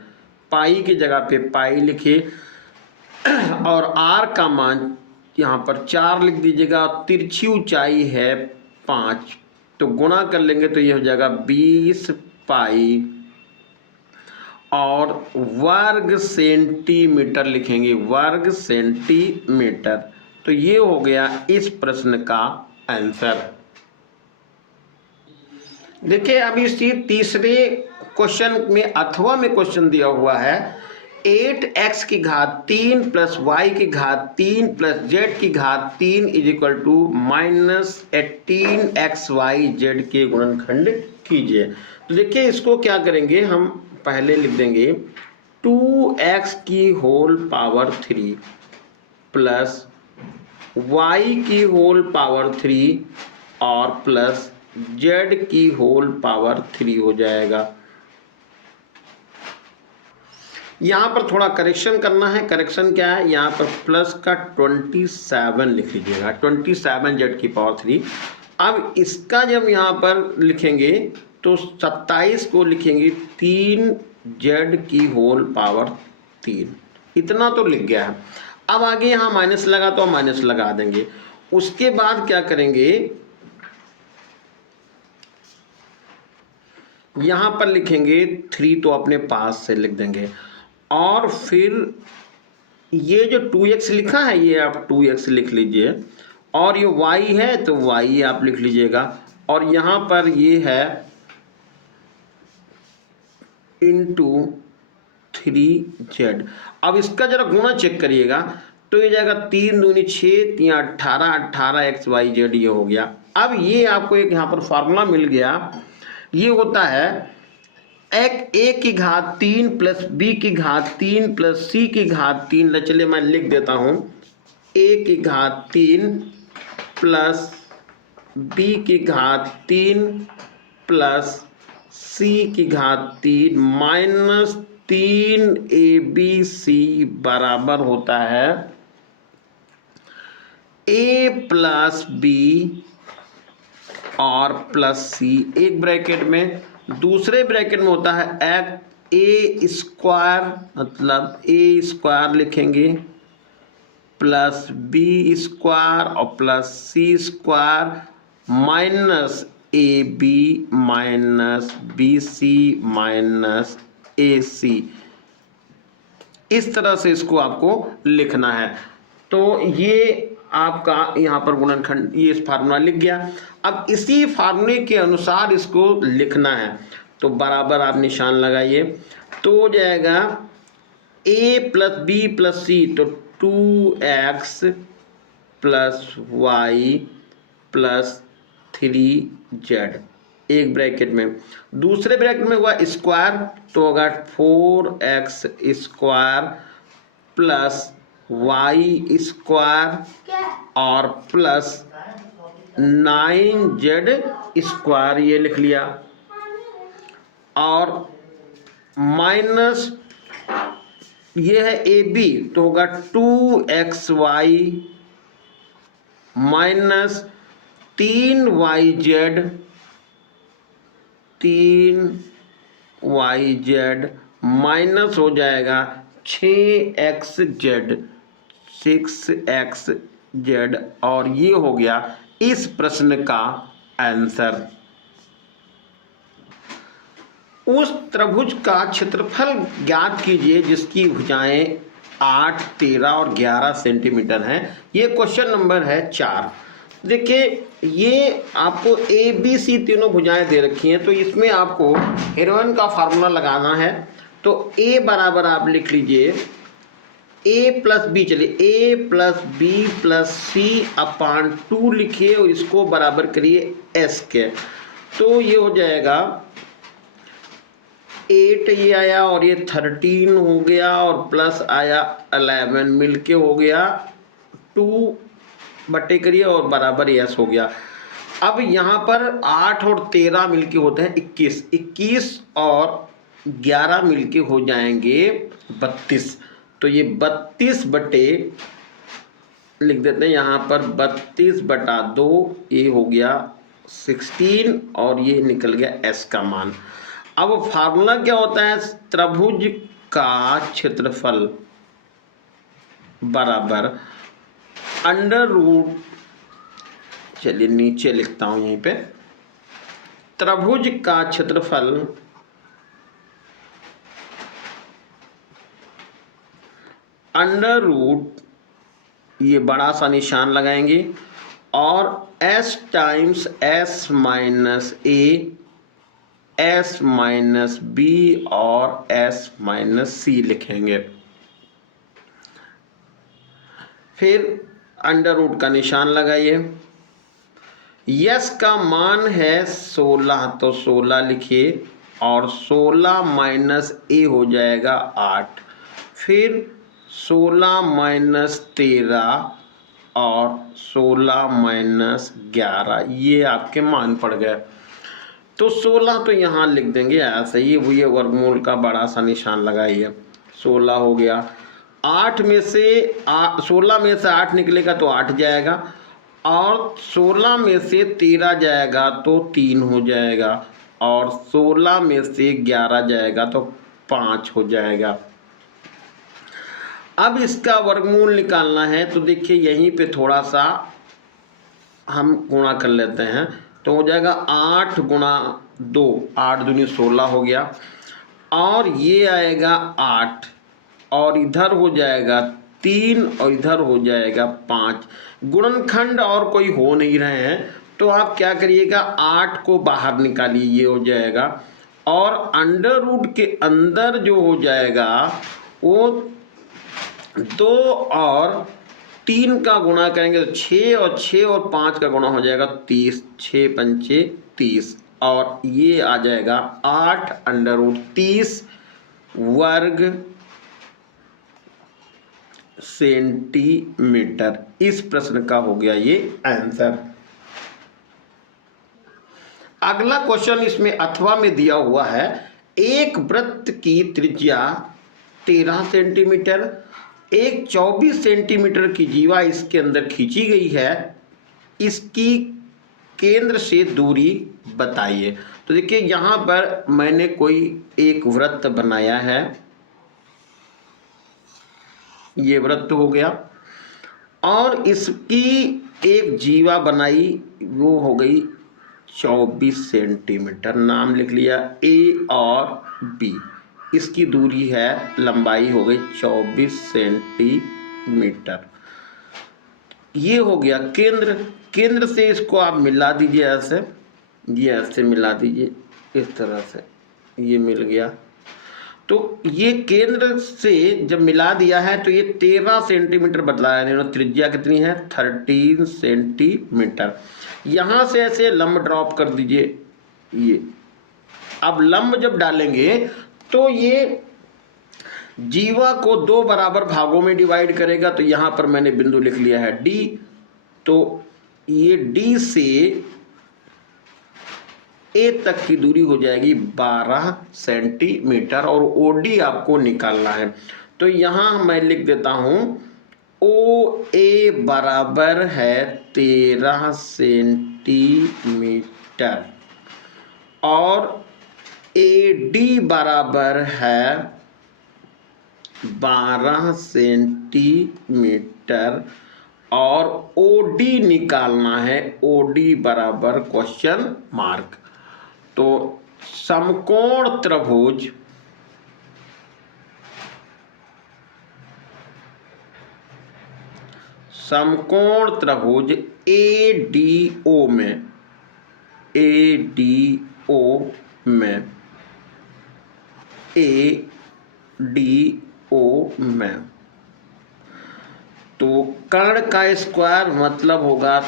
पाई की जगह पे पाई लिखिए और आर का मान यहाँ पर 4 लिख दीजिएगा। तिरछी ऊंचाई है 5, तो गुणा कर लेंगे तो ये हो जाएगा 20 पाई और वर्ग सेंटीमीटर लिखेंगे, वर्ग सेंटीमीटर। तो ये हो गया इस प्रश्न का आंसर। देखिए अब इसी तीसरे क्वेश्चन में अथवा में क्वेश्चन दिया हुआ है 8x की घात 3 प्लस y की घात 3 प्लस z की घात 3 इज इक्वल टू -18xyz के गुणनखंड कीजिए। तो देखिए इसको क्या करेंगे, हम पहले लिख देंगे 2x की होल पावर 3 प्लस y की होल पावर 3 और प्लस z की होल पावर 3 हो जाएगा। यहाँ पर थोड़ा करेक्शन करना है। करेक्शन क्या है, यहाँ पर प्लस का 27 लिख लीजिएगा, 27 z की पावर 3। अब इसका जब यहाँ पर लिखेंगे तो 27 को लिखेंगे 3 z की होल पावर 3, इतना तो लिख गया है। अब आगे यहाँ माइनस लगा तो माइनस लगा देंगे। उसके बाद क्या करेंगे, यहाँ पर लिखेंगे 3 तो अपने पास से लिख देंगे और फिर ये जो 2x लिखा है ये आप 2x लिख लीजिए और ये y है तो y आप लिख लीजिएगा और यहाँ पर ये है इंटू 3z। अब इसका जरा गुणा चेक करिएगा तो ये जाएगा 3 दूनी 6, 3 18, 18xyz ये हो गया। अब ये आपको एक यहाँ पर फार्मूला मिल गया, ये होता है a की घात 3 प्लस b की घात 3 प्लस c की घात 3। चलिए मैं लिख देता हूँ a की घात 3 प्लस b की घात 3 प्लस c की घात 3 माइनस 3abc बराबर होता है a प्लस b और प्लस c एक ब्रैकेट में, दूसरे ब्रैकेट में होता है a स्क्वायर, मतलब a स्क्वायर लिखेंगे प्लस b स्क्वायर और plus c square minus ab minus bc minus ac। इस तरह से इसको आपको लिखना है। तो ये आपका यहाँ पर गुणनखंड ये इस फार्मूला लिख गया। अब इसी फार्मूले के अनुसार इसको लिखना है तो बराबर आप निशान लगाइए तो हो जाएगा a plus b plus c, तो 2x plus y plus 3z एक ब्रैकेट में, दूसरे ब्रैकेट में हुआ स्क्वायर तो होगा 4x square plus y square और प्लस 9z स्क्वायर ये लिख लिया और माइनस ये है ab तो होगा 2xy माइनस 3yz माइनस हो जाएगा 6xz और ये हो गया इस प्रश्न का आंसर। उस त्रिभुज का क्षेत्रफल ज्ञात कीजिए जिसकी भुजाएं 8, 13 और 11 सेंटीमीटर हैं। ये क्वेश्चन नंबर है 4। देखिए ये आपको ए बी सी तीनों भुजाएं दे रखी हैं तो इसमें आपको हेरोइन का फार्मूला लगाना है। तो ए बराबर आप लिख लीजिए a प्लस बी, चलिए a प्लस बी प्लस सी अपान 2 लिखिए और इसको बराबर करिए s के। तो ये हो जाएगा 8 ये आया और ये 13 हो गया और प्लस आया 11 मिलके हो गया 2 बटे करिए और बराबर s हो गया। अब यहाँ पर 8 और 13 मिलके होते हैं 21, 21 और 11 मिलके हो जाएंगे 32। तो ये 32 बटे, लिख देते हैं यहाँ पर 32/2, ये हो गया 16 और ये निकल गया s का मान। अब फार्मूला क्या होता है, त्रिभुज का क्षेत्रफल बराबर अंडर रूट, चलिए नीचे लिखता हूं यहीं पे, त्रिभुज का क्षेत्रफल अंडर रूट, ये बड़ा सा निशान लगाएंगे, और s times s minus a, s minus b और s माइनस c लिखेंगे। फिर अंडर रूट का निशान लगाइए। यस का मान है 16, तो 16 लिखिए, और 16 माइनस ए हो जाएगा 8, फिर 16 माइनस 13 और 16 माइनस 11, ये आपके मान पड़ गए। तो 16 तो यहाँ लिख देंगे ऐसे ही, ये वर्गमूल का बड़ा सा निशान लगाइए। 16 हो गया, 16 में से 8 निकलेगा तो 8 जाएगा, और 16 में से 13 जाएगा तो 3 हो जाएगा, और 16 में से 11 जाएगा तो 5 हो जाएगा। अब इसका वर्गमूल निकालना है, तो देखिए यहीं पे थोड़ा सा हम गुणा कर लेते हैं, तो हो जाएगा 8 गुणा 2, 8 दूनी 16 हो गया, और ये आएगा 8, और इधर हो जाएगा 3 और इधर हो जाएगा 5। गुणनखंड और कोई हो नहीं रहे हैं, तो आप क्या करिएगा, 8 को बाहर निकालिए, ये हो जाएगा, और अंडर रूट के अंदर जो हो जाएगा वो 2 और 3 का गुणा करेंगे तो 6, और 6 और 5 का गुणा हो जाएगा 30, 6 पंचे 30, और ये आ जाएगा 8 अंडर रूट 30 वर्ग सेंटीमीटर। इस प्रश्न का हो गया ये आंसर। अगला क्वेश्चन इसमें अथवा में दिया हुआ है, एक वृत्त की त्रिज्या 13 सेंटीमीटर, एक 24 सेंटीमीटर की जीवा इसके अंदर खींची गई है, इसकी केंद्र से दूरी बताइए। तो देखिए यहाँ पर मैंने कोई एक वृत्त बनाया है, ये वृत्त हो गया, और इसकी एक जीवा बनाई, वो हो गई 24 सेंटीमीटर, नाम लिख लिया ए और बी, इसकी दूरी है, लंबाई हो गई 24 सेंटीमीटर। ये हो गया केंद्र, केंद्र से इसको आप मिला दीजिए ऐसे, ये ऐसे मिला दीजिए इस तरह से, ये मिल गया। तो ये केंद्र से जब मिला दिया है तो ये 13 सेंटीमीटर बदला है, त्रिज्या कितनी है 13 सेंटीमीटर। यहाँ से ऐसे लंब ड्रॉप कर दीजिए, ये अब लंब जब डालेंगे तो ये जीवा को 2 बराबर भागों में डिवाइड करेगा। तो यहाँ पर मैंने बिंदु लिख लिया है डी, तो ये डी से ए तक की दूरी हो जाएगी 12 सेंटीमीटर, और ओडी आपको निकालना है। तो यहाँ मैं लिख देता हूँ ओ ए बराबर है 13 सेंटीमीटर, और ए डी बराबर है 12 सेंटीमीटर, और ओडी निकालना है, ओडी बराबर क्वेश्चन मार्क। तो समकोण त्रिभुज ADO में, तो कर्ण का स्क्वायर मतलब होगा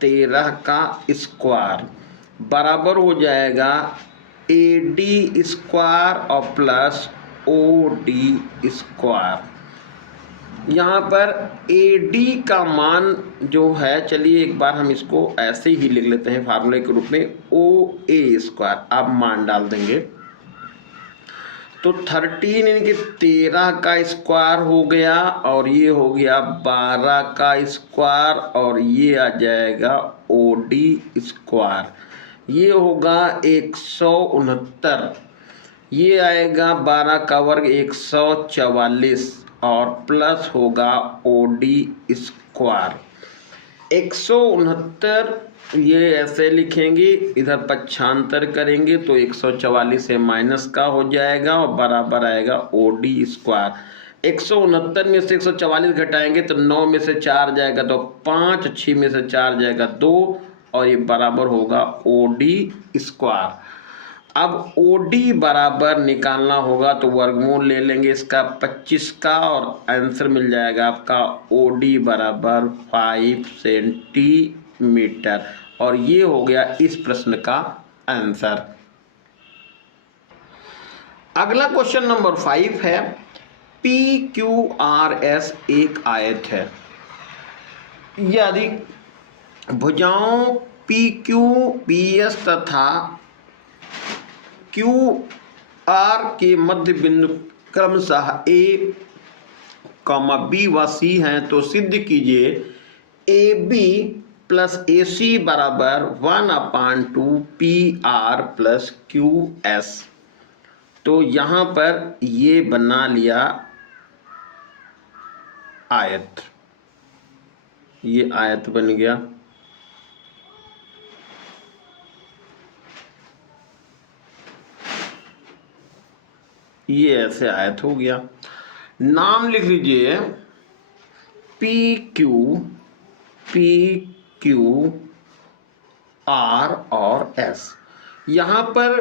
13 का स्क्वायर, बराबर हो जाएगा AD स्क्वायर और प्लस OD स्क्वायर। यहाँ पर AD का मान जो है, चलिए एक बार हम इसको ऐसे ही लिख लेते हैं फार्मूले के रूप में, OA²। अब मान डाल देंगे तो 13 यानी 13 का स्क्वायर हो गया, और ये हो गया 12 का स्क्वायर, और ये आ जाएगा OD²। ये होगा 169, ये आएगा 12 का वर्ग 144, और प्लस होगा OD²। 169 ये ऐसे लिखेंगे, इधर पक्षांतर करेंगे तो 144 से माइनस का हो जाएगा और बराबर आएगा OD²। 169 में से 144 घटाएंगे तो 9 में से 4 जाएगा तो 5, 6 में से 4 जाएगा 2, और ये बराबर होगा OD²। अब OD बराबर निकालना होगा तो वर्गमूल ले लेंगे इसका 25 का, और आंसर मिल जाएगा आपका OD बराबर 5 सेंटीमीटर, और ये हो गया इस प्रश्न का आंसर। अगला क्वेश्चन नंबर 5 है, PQRS एक आयत है। यदि भुजाओं PQ, PS तथा QR के मध्य बिंदु क्रमशः A, B व C हैं तो सिद्ध कीजिए AB प्लस AC बराबर 1/2 PR प्लस QS। तो यहाँ पर ये बना लिया आयत, ये आयत बन गया। ये ऐसे आयत हो गया। नाम लिख लीजिए PQ, R और S। यहाँ पर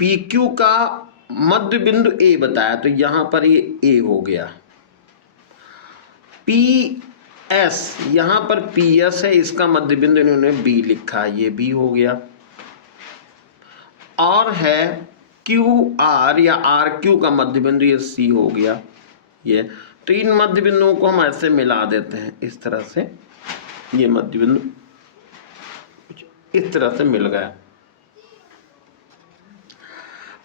PQ का मध्य बिंदु A बताया तो यहाँ पर ये A हो गया। PS यहाँ पर PS है, इसका मध्य बिंदु इन्होंने B लिखा, ये B हो गया। और है QR या RQ का मध्य बिंदु, ये C हो गया। ये तो इन मध्य बिंदुओं को हम ऐसे मिला देते हैं, इस तरह से ये मध्य बिंदु इस तरह से मिल गया।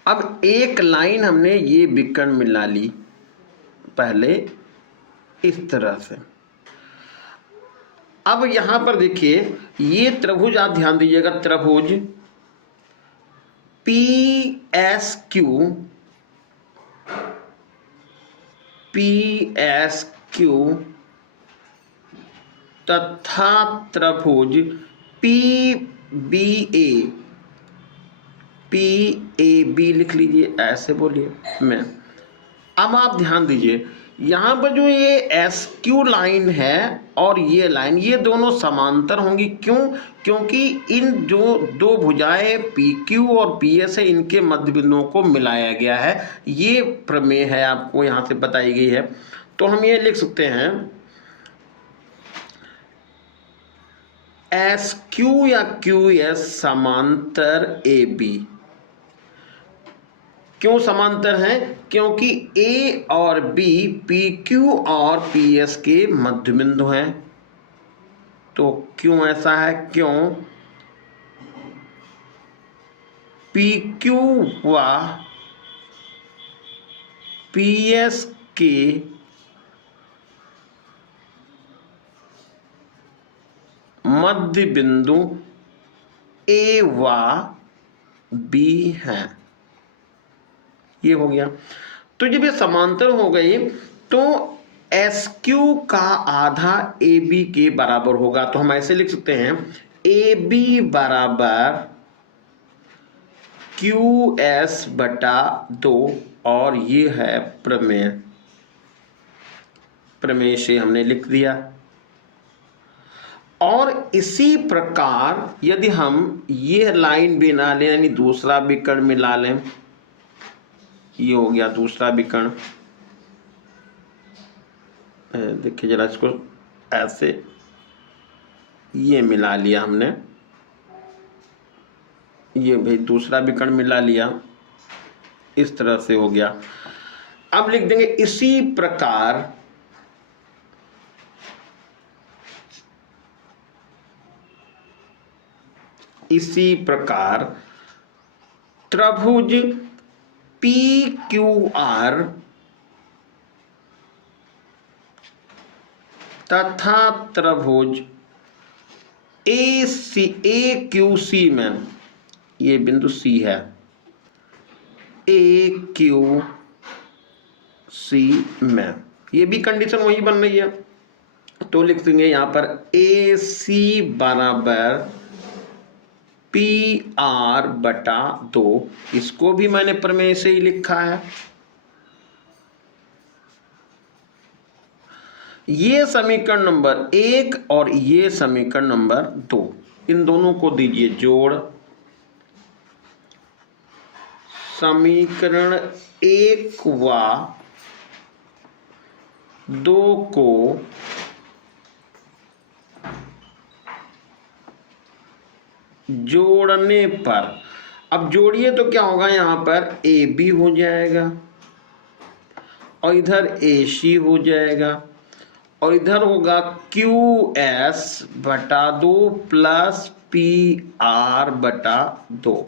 अब एक लाइन हमने ये विकर्ण मिला ली पहले इस तरह से। अब यहां पर देखिए ये त्रिभुज, आप ध्यान दीजिएगा, त्रिभुज PSQ तथा त्रिभुज PAB लिख लीजिए, ऐसे बोलिए मैं। अब आप ध्यान दीजिए यहाँ पर जो ये SQ लाइन है और ये लाइन, ये दोनों समांतर होंगी। क्यों? क्योंकि इन जो दो भुजाएं PQ और PS है, इनके मध्य बिंदुओं को मिलाया गया है। ये प्रमेय है, आपको यहाँ से बताई गई है। तो हम ये लिख सकते हैं SQ या QS समांतर AB। क्यों समांतर हैं? क्योंकि A और B PQ और PS के मध्य बिंदु हैं। तो क्यों ऐसा है? क्यों PQ व PS के मध्य बिंदु A व B हैं। ये हो गया। तो जब ये समांतर हो गई तो SQ का आधा AB के बराबर होगा। तो हम ऐसे लिख सकते हैं AB बराबर QS बटा 2, और ये है प्रमेय। प्रमेय से हमने लिख दिया। और इसी प्रकार यदि हम ये लाइन बना लें, यानी दूसरा विकर्ण मिला लें, ये हो गया दूसरा विकर्ण। देखिए जरा इसको ऐसे, ये मिला लिया हमने, ये भाई दूसरा विकर्ण मिला लिया, इस तरह से हो गया। अब लिख देंगे इसी प्रकार इसी प्रकार त्रिभुज PQR तथा त्रिभुज AQC में, ये बिंदु C है, AQC में ये भी कंडीशन वही बन रही है। तो लिख देंगे यहाँ पर AC बराबर PR/2। इसको भी मैंने प्रमेय से ही लिखा है। ये समीकरण नंबर 1 और ये समीकरण नंबर 2, इन दोनों को दीजिए जोड़। समीकरण 1 व 2 को जोड़ने पर, अब जोड़िए तो क्या होगा, यहाँ पर AB हो जाएगा और इधर AC हो जाएगा और इधर होगा QS/2 प्लस PR/2।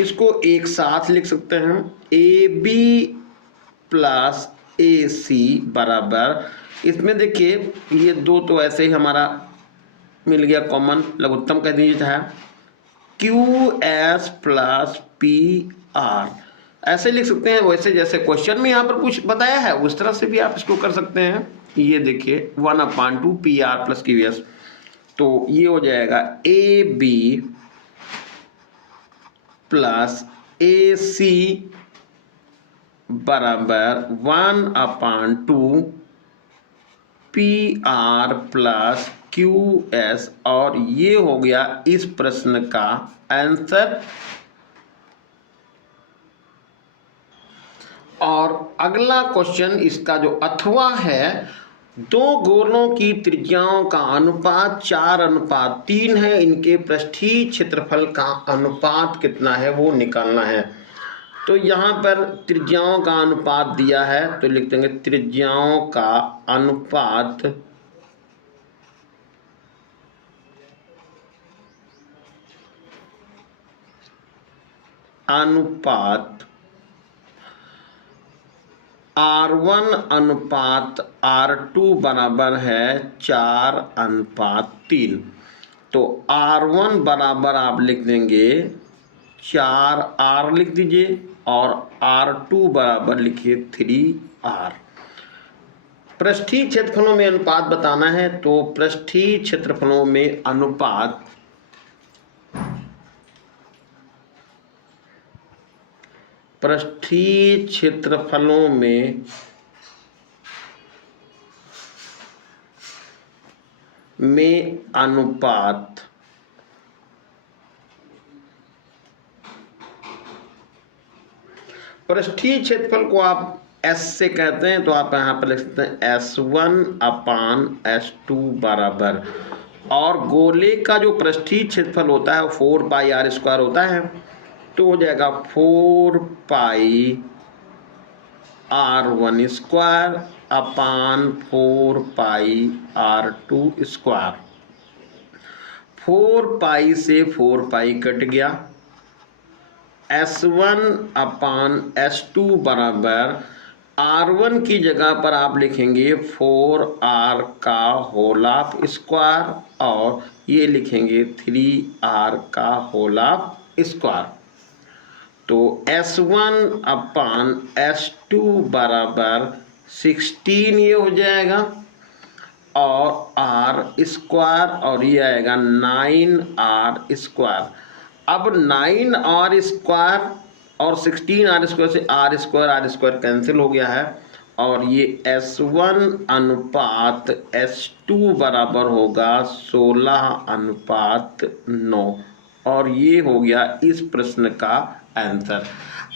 इसको एक साथ लिख सकते हैं, AB प्लस AC बराबर, इसमें देखिए ये दो तो ऐसे ही हमारा मिल गया कॉमन, लघुत्तम कह दीजिए चाहे, QS प्लस PR ऐसे लिख सकते हैं। वैसे जैसे क्वेश्चन में यहाँ पर कुछ बताया है उस तरह से भी आप इसको कर सकते हैं। ये देखिए 1/2 PR प्लस QS, तो ये हो जाएगा AB प्लस AC बराबर 1/2 PR प्लस QS, और ये हो गया इस प्रश्न का आंसर। और अगला क्वेश्चन इसका जो अथवा है, दो गोलों की त्रिज्याओं का अनुपात 4:3 है, इनके पृष्ठीय क्षेत्रफल का अनुपात कितना है वो निकालना है। तो यहाँ पर त्रिज्याओं का अनुपात दिया है, तो लिख देंगे त्रिज्याओं का अनुपात R1/R2 बराबर है 4:3। तो R1 बराबर आप लिख देंगे 4R लिख दीजिए और R2 बराबर लिखिए 3R। पृष्ठीय क्षेत्रफलों में अनुपात बताना है, तो पृष्ठीय क्षेत्रफलों में अनुपात पृष्ठीय क्षेत्रफलों में अनुपात पृष्ठीय क्षेत्रफल को आप S से कहते हैं, तो आप यहाँ पर लिख सकते हैं S1/S2 बराबर, और गोले का जो पृष्ठीय क्षेत्रफल होता है 4πr² होता है, तो हो जाएगा 4πr1² अपान 4πr2²। 4π से 4π कट गया। S1/S2 बराबर R1 की जगह पर आप लिखेंगे 4R² और ये लिखेंगे 3R²। तो S1/S2 बराबर 16 ये हो जाएगा और R² और ये आएगा 9R²। अब 9R² और 16R² से R² कैंसिल हो गया है, और ये S1/S2 बराबर होगा 16:9, और ये हो गया इस प्रश्न का आंसर।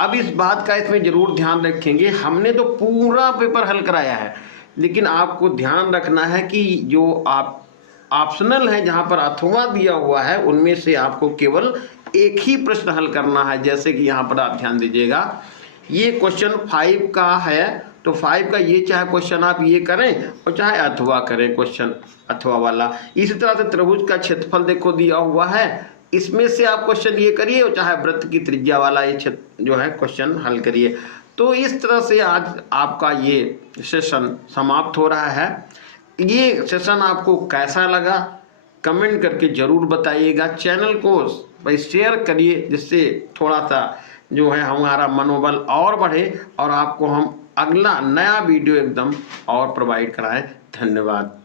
अब इस बात का इसमें जरूर ध्यान रखेंगे, हमने तो पूरा पेपर हल कराया है, लेकिन आपको ध्यान रखना है कि जो आप ऑप्शनल है जहाँ पर अथवा दिया हुआ है, उनमें से आपको केवल एक ही प्रश्न हल करना है। जैसे कि यहाँ पर आप ध्यान दीजिएगा, ये क्वेश्चन 5 का है, तो 5 का ये चाहे क्वेश्चन आप ये करें और चाहे अथवा करें, क्वेश्चन अथवा वाला। इसी तरह से त्रिभुज का क्षेत्रफल देखो दिया हुआ है इसमें से आप क्वेश्चन ये करिए और चाहे वृत्त की त्रिज्या वाला ये जो है क्वेश्चन हल करिए। तो इस तरह से आज आपका ये सेशन समाप्त हो रहा है। ये सेशन आपको कैसा लगा कमेंट करके ज़रूर बताइएगा। चैनल को भाई शेयर करिए जिससे थोड़ा सा जो है हमारा मनोबल और बढ़े और आपको हम अगला नया वीडियो एकदम और प्रोवाइड कराएं। धन्यवाद।